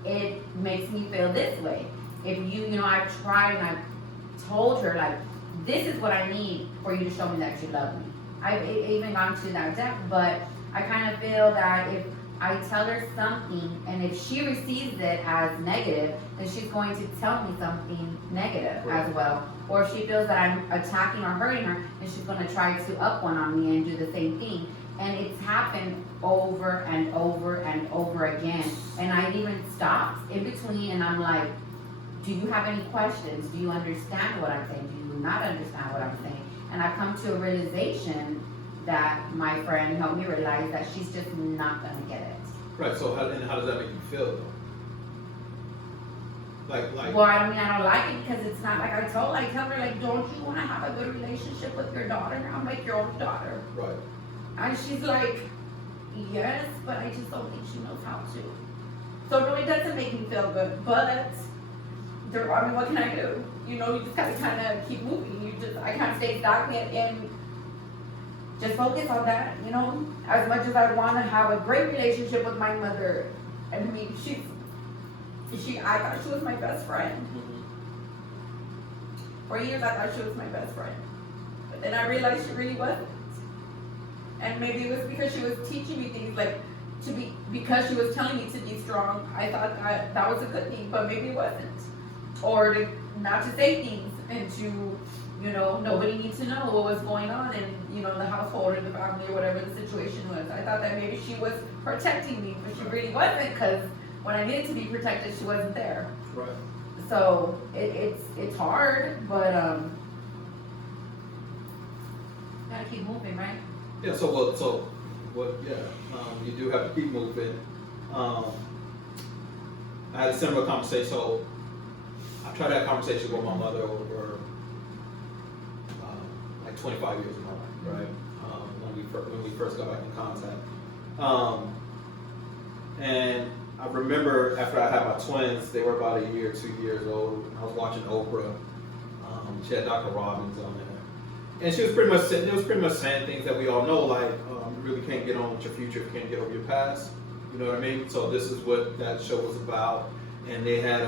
it makes me feel this way. If I've tried and I've told her, like, this is what I need for you to show me that you love me. I've even gone to that depth, but I kind of feel that if I tell her something, and if she receives it as negative, then she's going to tell me something negative as well. Or if she feels that I'm attacking or hurting her, then she's going to try to up one on me and do the same thing. And it's happened over and over and over again. And I even stopped in between, and I'm like, do you have any questions? Do you understand what I'm saying? Do you not understand what I'm saying? And I've come to a realization that my friend helped me realize that she's just not gonna get it. Right. So how does that make you feel though? Like. Well, I don't like it, because it's not like I tell her, like, don't you want to have a good relationship with your daughter? I'm like, your own daughter. Right. And she's like, yes, but I just don't think she knows how to. So no, it doesn't make me feel good, but what can I do? You just gotta kind of keep moving. I can't stay stagnant and just focus on that, as much as I want to have a great relationship with my mother. I mean, I thought she was my best friend. Mm-hmm. For years, I thought she was my best friend. But then I realized she really wasn't. And maybe it was because she was teaching me things, like, because she was telling me to be strong. I thought that was a good thing, but maybe it wasn't. Or not to say things, and to, nobody needs to know what was going on in, the household or the family or whatever the situation was. I thought that maybe she was protecting me, but she really wasn't, because when I needed to be protected, she wasn't there. Right. So it's hard, but gotta keep moving, right? Yeah. You do have to keep moving. I had a similar conversation. So I tried to have a conversation with my mother over like 25 years of my life, right? When we first got back in contact. And I remember after I had my twins, they were about a year, 2 years old. I was watching Oprah. She had Dr. Robbins on there, and she was pretty much saying things that we all know, like you really can't get on with your future if you can't get over your past. You know what I mean? So this is what that show was about, and they had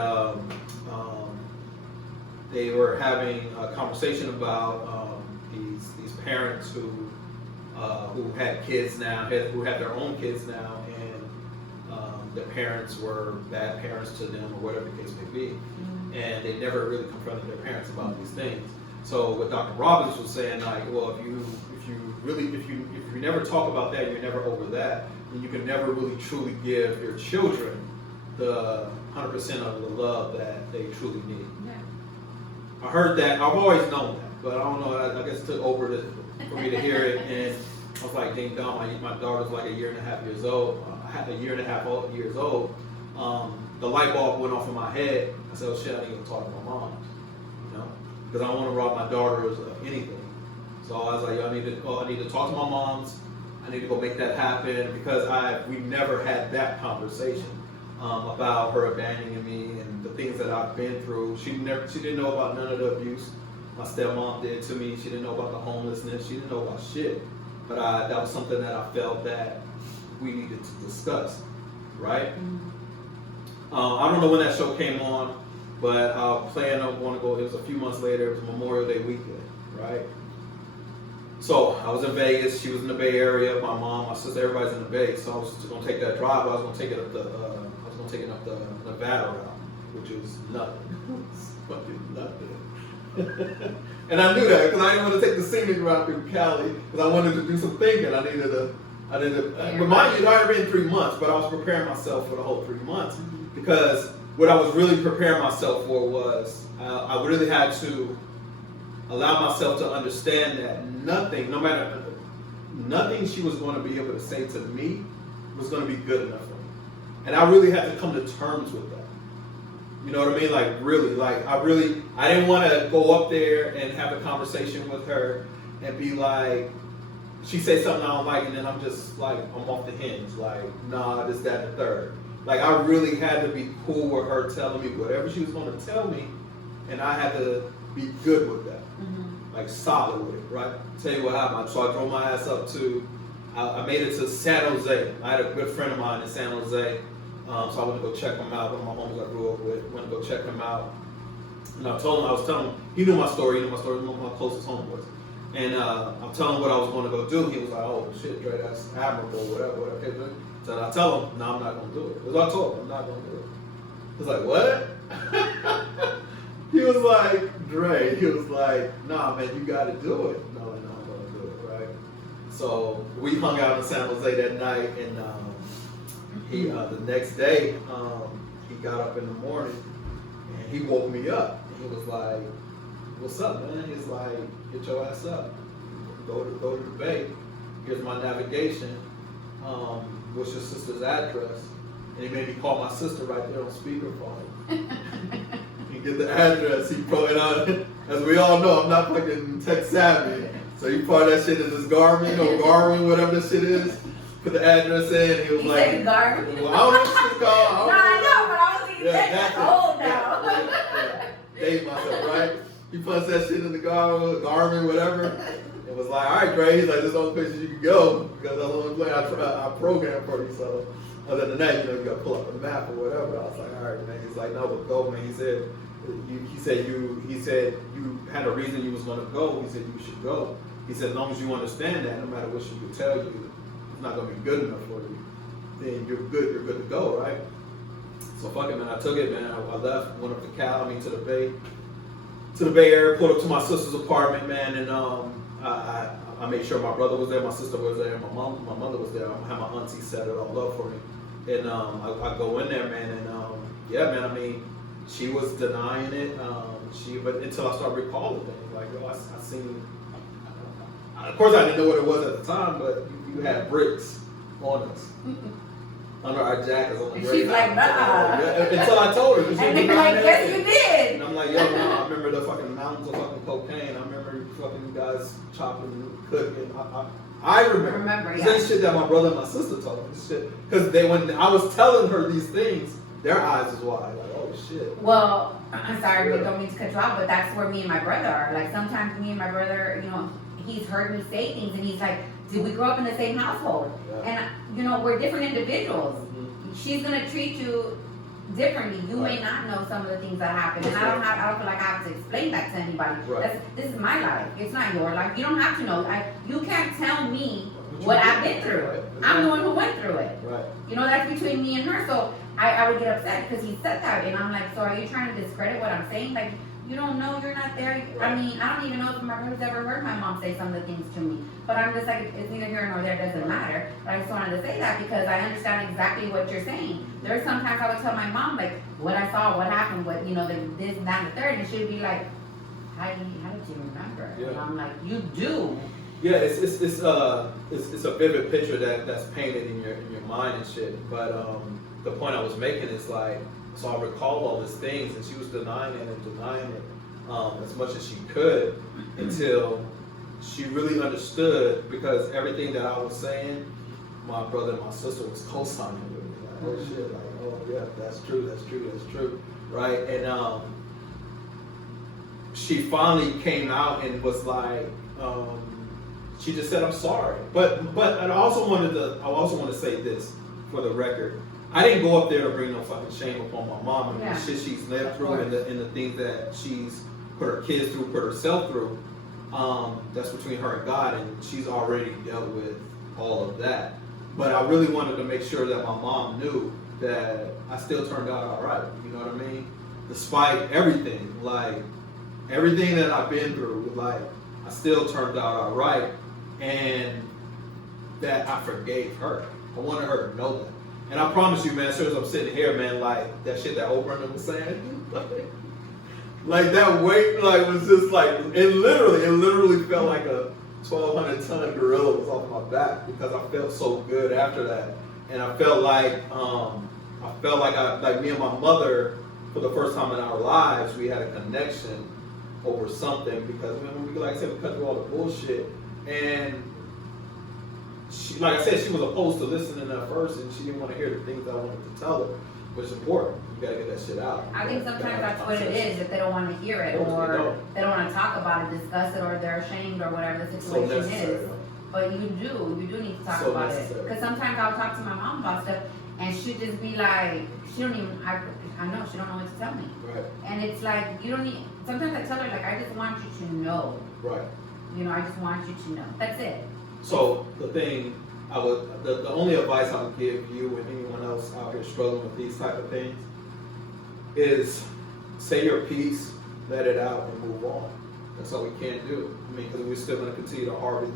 they were having a conversation about these parents who had kids now, who had their own kids now, and their parents were bad parents to them, or whatever the case may be, and they never really confronted their parents about these things. So what Dr. Robbins was saying, like, well, if you never talk about that, you're never over that, then you can never really truly give your children the 100% of the love that they truly need. Yeah. I heard that. I've always known that, but I don't know. I guess it took over for me to hear it, and I was like, ding dong. My daughter's like a year and a half years old. The light bulb went off in my head. I said, oh shit, I need to talk to my mom, you know, because I don't want to rob my daughters of anything. So I was like, I need to talk to my moms. I need to go make that happen, because we never had that conversation about her abandoning me and the things that I've been through. She didn't know about none of the abuse my stepmom did to me. She didn't know about the homelessness. She didn't know about shit. But that was something that I felt that we needed to discuss, right? I don't know when that show came on, but I planned on going to go. It was a few months later. It was Memorial Day weekend, right? So I was in Vegas. She was in the Bay Area. My mom, my sister, everybody's in the Bay. So I was just going to take that drive. I was going to take it up the Nevada route, which is nothing. It's fucking nothing. And I knew that because I didn't want to take the scenic route through Cali, because I wanted to do some thinking. I needed to. But mind you, it had already been 3 months, but I was preparing myself for the whole 3 months, because what I was really preparing myself for was I really had to allow myself to understand that nothing she was going to be able to say to me was going to be good enough for me. And I really had to come to terms with that. You know what I mean? Like, really, like, I didn't want to go up there and have a conversation with her and be like, she say something I don't like, and then I'm just like, I'm off the hinge. Like, nah, this, that, and the third. Like, I really had to be cool with her telling me whatever she was going to tell me, and I had to be good with that. Like, solid with it, right? Tell you what happened. So I drove my ass up to, I made it to San Jose. I had a good friend of mine in San Jose. So I went to go check him out. One of my homies I grew up with, went to go check him out. And I was telling him, he knew my story. He knew my story. He was one of my closest homeboys. And I'm telling him what I was going to go do. He was like, oh shit, Dre, that's admirable, whatever. Okay, so I tell him, no, I'm not going to do it. That's what I told him, I'm not going to do it. He was like, what? He was like, Dre, he was like, nah, man, you got to do it. No, I'm going to do it, right? So we hung out in San Jose that night, and the next day, he got up in the morning, and he woke me up. And he was like, what's up, man? He's like, get your ass up. Go to the Bay. Here's my navigation. What's your sister's address? And he made me call my sister right there on speakerphone. He get the address. He put it on. As we all know, I'm not fucking tech savvy. So he put that shit in his Garmin or Garmin, whatever the shit is. Put the address in. He was like, Garmin. Well, I don't know what it's called. I know, but I was thinking that's old now. Yeah. Date myself, right? He puts that shit in the Garmin, whatever. It was like, all right, Dre. He's like, this is the only places you can go, because that's the only place I programmed for you. So other than that, you got to pull up the map or whatever. I was like, all right, man. He's like, no, but go, man. He said you had a reason you was going to go. He said you should go. He said, as long as you understand that, no matter what she could tell you, it's not going to be good enough for you. Then you're good to go, right? So fuck it, man. I took it, man. I left, went up to Cal, to the Bay. to the Bay Area, pulled up to my sister's apartment, man, and I made sure my brother was there, my sister was there, my mother was there. I had my auntie set it all up for me, and I go in there, man, and yeah, man. I mean, she was denying it. But until I started recalling things, like, yo, I seen. Of course, I didn't know what it was at the time, but you had bricks on us. Under our jackets on the And grave. she's like, nah. Until I told her. And they're like, yes, you did. And I'm like, yo, no, I remember the fucking mountains of fucking cocaine. I remember fucking you guys chopping, cooking. I remember. Yeah. This shit that my brother and my sister told me. This shit. Because when I was telling her these things, their eyes was wide. Like, oh shit. Well, I'm sorry, we don't mean to cut you off, but that's where me and my brother are. Like, sometimes me and my brother, you know, he's heard me say things and he's like, did we grow up in the same household? Yeah. And, you know, we're different individuals. Mm-hmm. She's going to treat you differently. You Right. may not know some of the things that happen. And That's I don't feel like I have to explain that to anybody. Right. This is my life. It's not your life. You don't have to know. You can't tell me what I've been through. Right. I'm the one who went through it. Right. You know, that's between me and her. So I would get upset because he said that. And I'm like, so are you trying to discredit what I'm saying? Like, you don't know, you're not there. I mean, I don't even know if my brother's ever heard my mom say some of the things to me. But I'm just like, it's neither here nor there, it doesn't matter. But I just wanted to say that because I understand exactly what you're saying. There's sometimes I would tell my mom, like, what I saw, what happened, what, you know, this, that, and the third. And she'd be like, how did you remember? Yeah. And I'm like, you do. Yeah, it's a vivid picture that's painted in your mind and shit. But the point I was making is like, so I recall all these things, and she was denying it and denying it as much as she could until she really understood, because everything that I was saying, my brother and my sister was co-signing with me. Like, oh shit, like, oh yeah, that's true, right? And she finally came out and was like, she just said, I'm sorry. But I also want to say this for the record. I didn't go up there to bring no fucking shame upon my mom and the shit she's lived through and the things that she's put her kids through, put herself through. That's between her and God, and she's already dealt with all of that. But I really wanted to make sure that my mom knew that I still turned out all right. You know what I mean? Despite everything, like everything that I've been through, like I still turned out all right, and that I forgave her. I wanted her to know that. And I promise you, man, as soon as I'm sitting here, man, like that shit that Oprah was saying, like that weight, like was just like it literally felt like a 1,200-ton gorilla was off my back because I felt so good after that, and I felt like me and my mother, for the first time in our lives, we had a connection over something because when we, like I said, we cut through all the bullshit, and she, like I said, she was opposed to listening at first, and she didn't want to hear the things I wanted to tell her, which is important. You gotta get that shit out. I think sometimes that's what it is, if they don't want to hear it, or they don't want to talk about it, discuss it, or they're ashamed, or whatever the situation is. But you do need to talk about it. Because sometimes I'll talk to my mom about stuff, and she'd just be like, she don't even, I know, she don't know what to tell me. Right. And it's like, you don't need, sometimes I tell her, like, I just want you to know. Right. You know, I just want you to know. That's it. So the thing, the only advice I would give you and anyone else out here struggling with these type of things is say your piece, let it out, and move on. That's all we can do. I mean, because we're still going to continue to harbor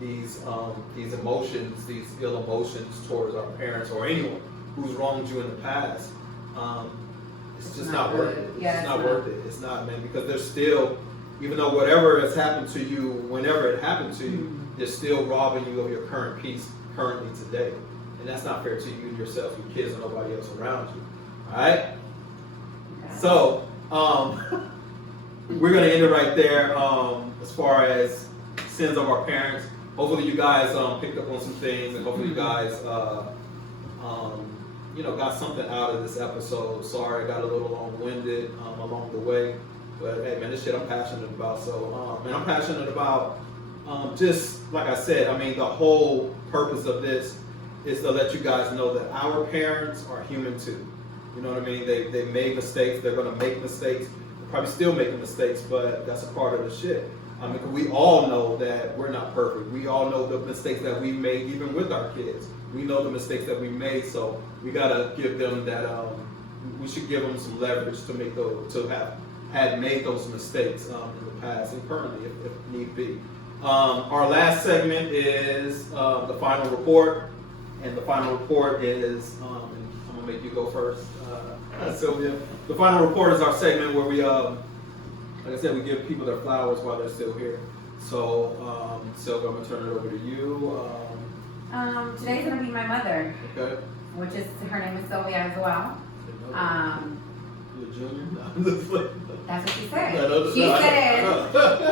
these emotions, these ill emotions towards our parents or anyone who's wronged you in the past. It's just not worth it. It's just not worth it. It's not, man, because there's still, even though whatever has happened to you, whenever it happened to you, they're still robbing you of your current peace currently today. And that's not fair to you, yourself, your kids, and nobody else around you. Alright? Okay. So, we're going to end it right there as far as sins of our parents. Hopefully you guys picked up on some things, and hopefully you guys got something out of this episode. Sorry I got a little long-winded along the way. But hey man, this shit I'm passionate about. So and I'm passionate about just like I said, I mean the whole purpose of this is to let you guys know that our parents are human too. You know what I mean? They made mistakes, they're gonna make mistakes, they're probably still making mistakes, but that's a part of the shit. I mean, we all know that we're not perfect. We all know the mistakes that we made, even with our kids. We know the mistakes that we made, so we gotta give them that. We should give them some leverage to had made those mistakes in the past and currently, if need be. Our last segment is the final report, and the final report is, and I'm gonna make you go first, Sylvia. The final report is our segment where we, like I said, we give people their flowers while they're still here. So, Sylvia, I'm gonna turn it over to you. Today's gonna be my mother, Okay. which is, her name is Sylvia as well. You're a junior? That's what she said. No,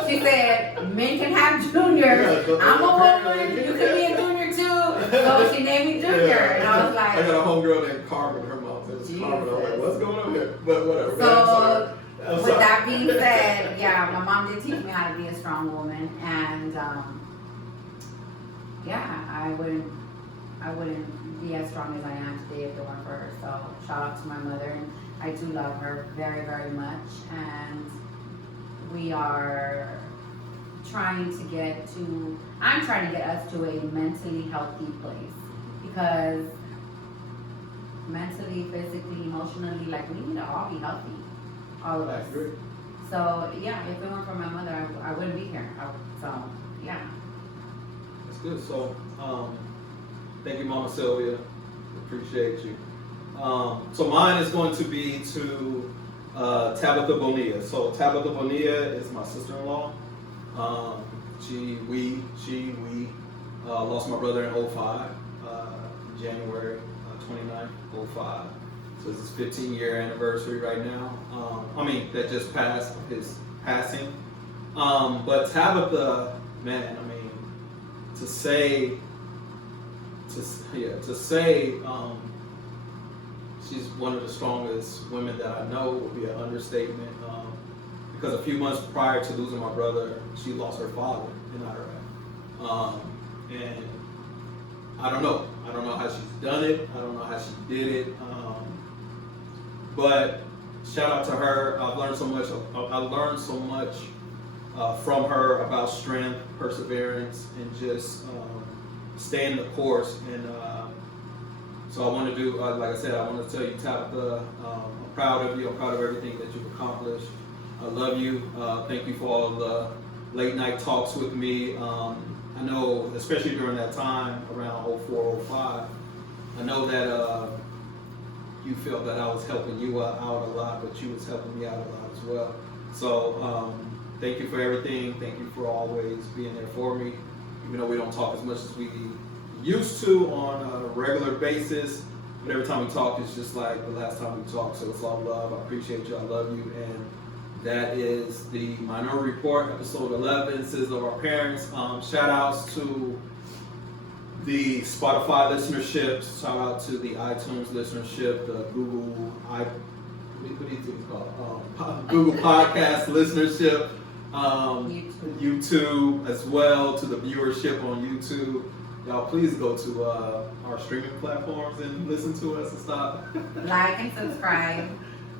She said, men can have juniors. Yeah, I'm a woman, you can be a junior too. So she named me Junior, and I was I like, got a homegirl named Carmen. Her mom says Carmen. I'm like, what's going on here? But whatever. So, I'm with sorry. that being said, yeah, my mom did teach me how to be a strong woman, and yeah, I wouldn't be as strong as I am today if it weren't for her. So shout out to my mother, and I do love her very, very much, and we are trying to I'm trying to get us to a mentally healthy place, because mentally, physically, emotionally, like, we need to all be healthy, all of I us. agree. So yeah, if it weren't for my mother, I wouldn't be here. So yeah. That's good. So, thank you, Mama Sylvia. Appreciate you. So mine is going to be to Tabitha Bonilla. So Tabitha Bonilla is my sister-in-law. We lost my brother in 05, January 29th, 05. So this is 15-year anniversary right now. That just passed his passing. But Tabitha, man, to say she's one of the strongest women that I know would be an understatement. Because a few months prior to losing my brother, she lost her father in Iraq. And I don't know how she's done it. I don't know how she did it. But shout out to her. I've learned so much. I learned so much from her about strength, perseverance, and just staying the course. And so I want to do, like I said, I want to tell you, Tabitha, I'm proud of you. I'm proud of everything that you've accomplished. I love you. Thank you for all the late night talks with me. I know, especially during that time around 04, 05, I know that you felt that I was helping you out a lot, but you was helping me out a lot as well. So thank you for everything. Thank you for always being there for me, even though we don't talk as much as we used to on a regular basis. But every time we talk, it's just like the last time we talked. So it's all love. I appreciate you. I love you. And that is the Minority Report, episode 11, Sins of Our Parents. Shout outs to the Spotify listenership. Shout out to the iTunes listenership, the Google, what do you think it's called? Google Podcast listenership. YouTube as well, to the viewership on YouTube. Y'all please go to our streaming platforms and listen to us and stop. Like and subscribe.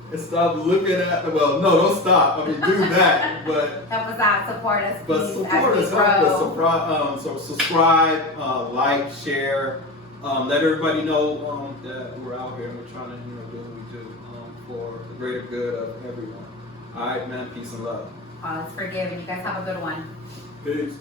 And stop looking at, well, no, don't stop. Do that, but Help us out, support us, but please, support as us, we help us. grow. So subscribe, like, share, let everybody know that we're out here and we're trying to, do what we do for the greater good of everyone. All right, man. Peace and love. All is forgiven. You guys have a good one. Peace.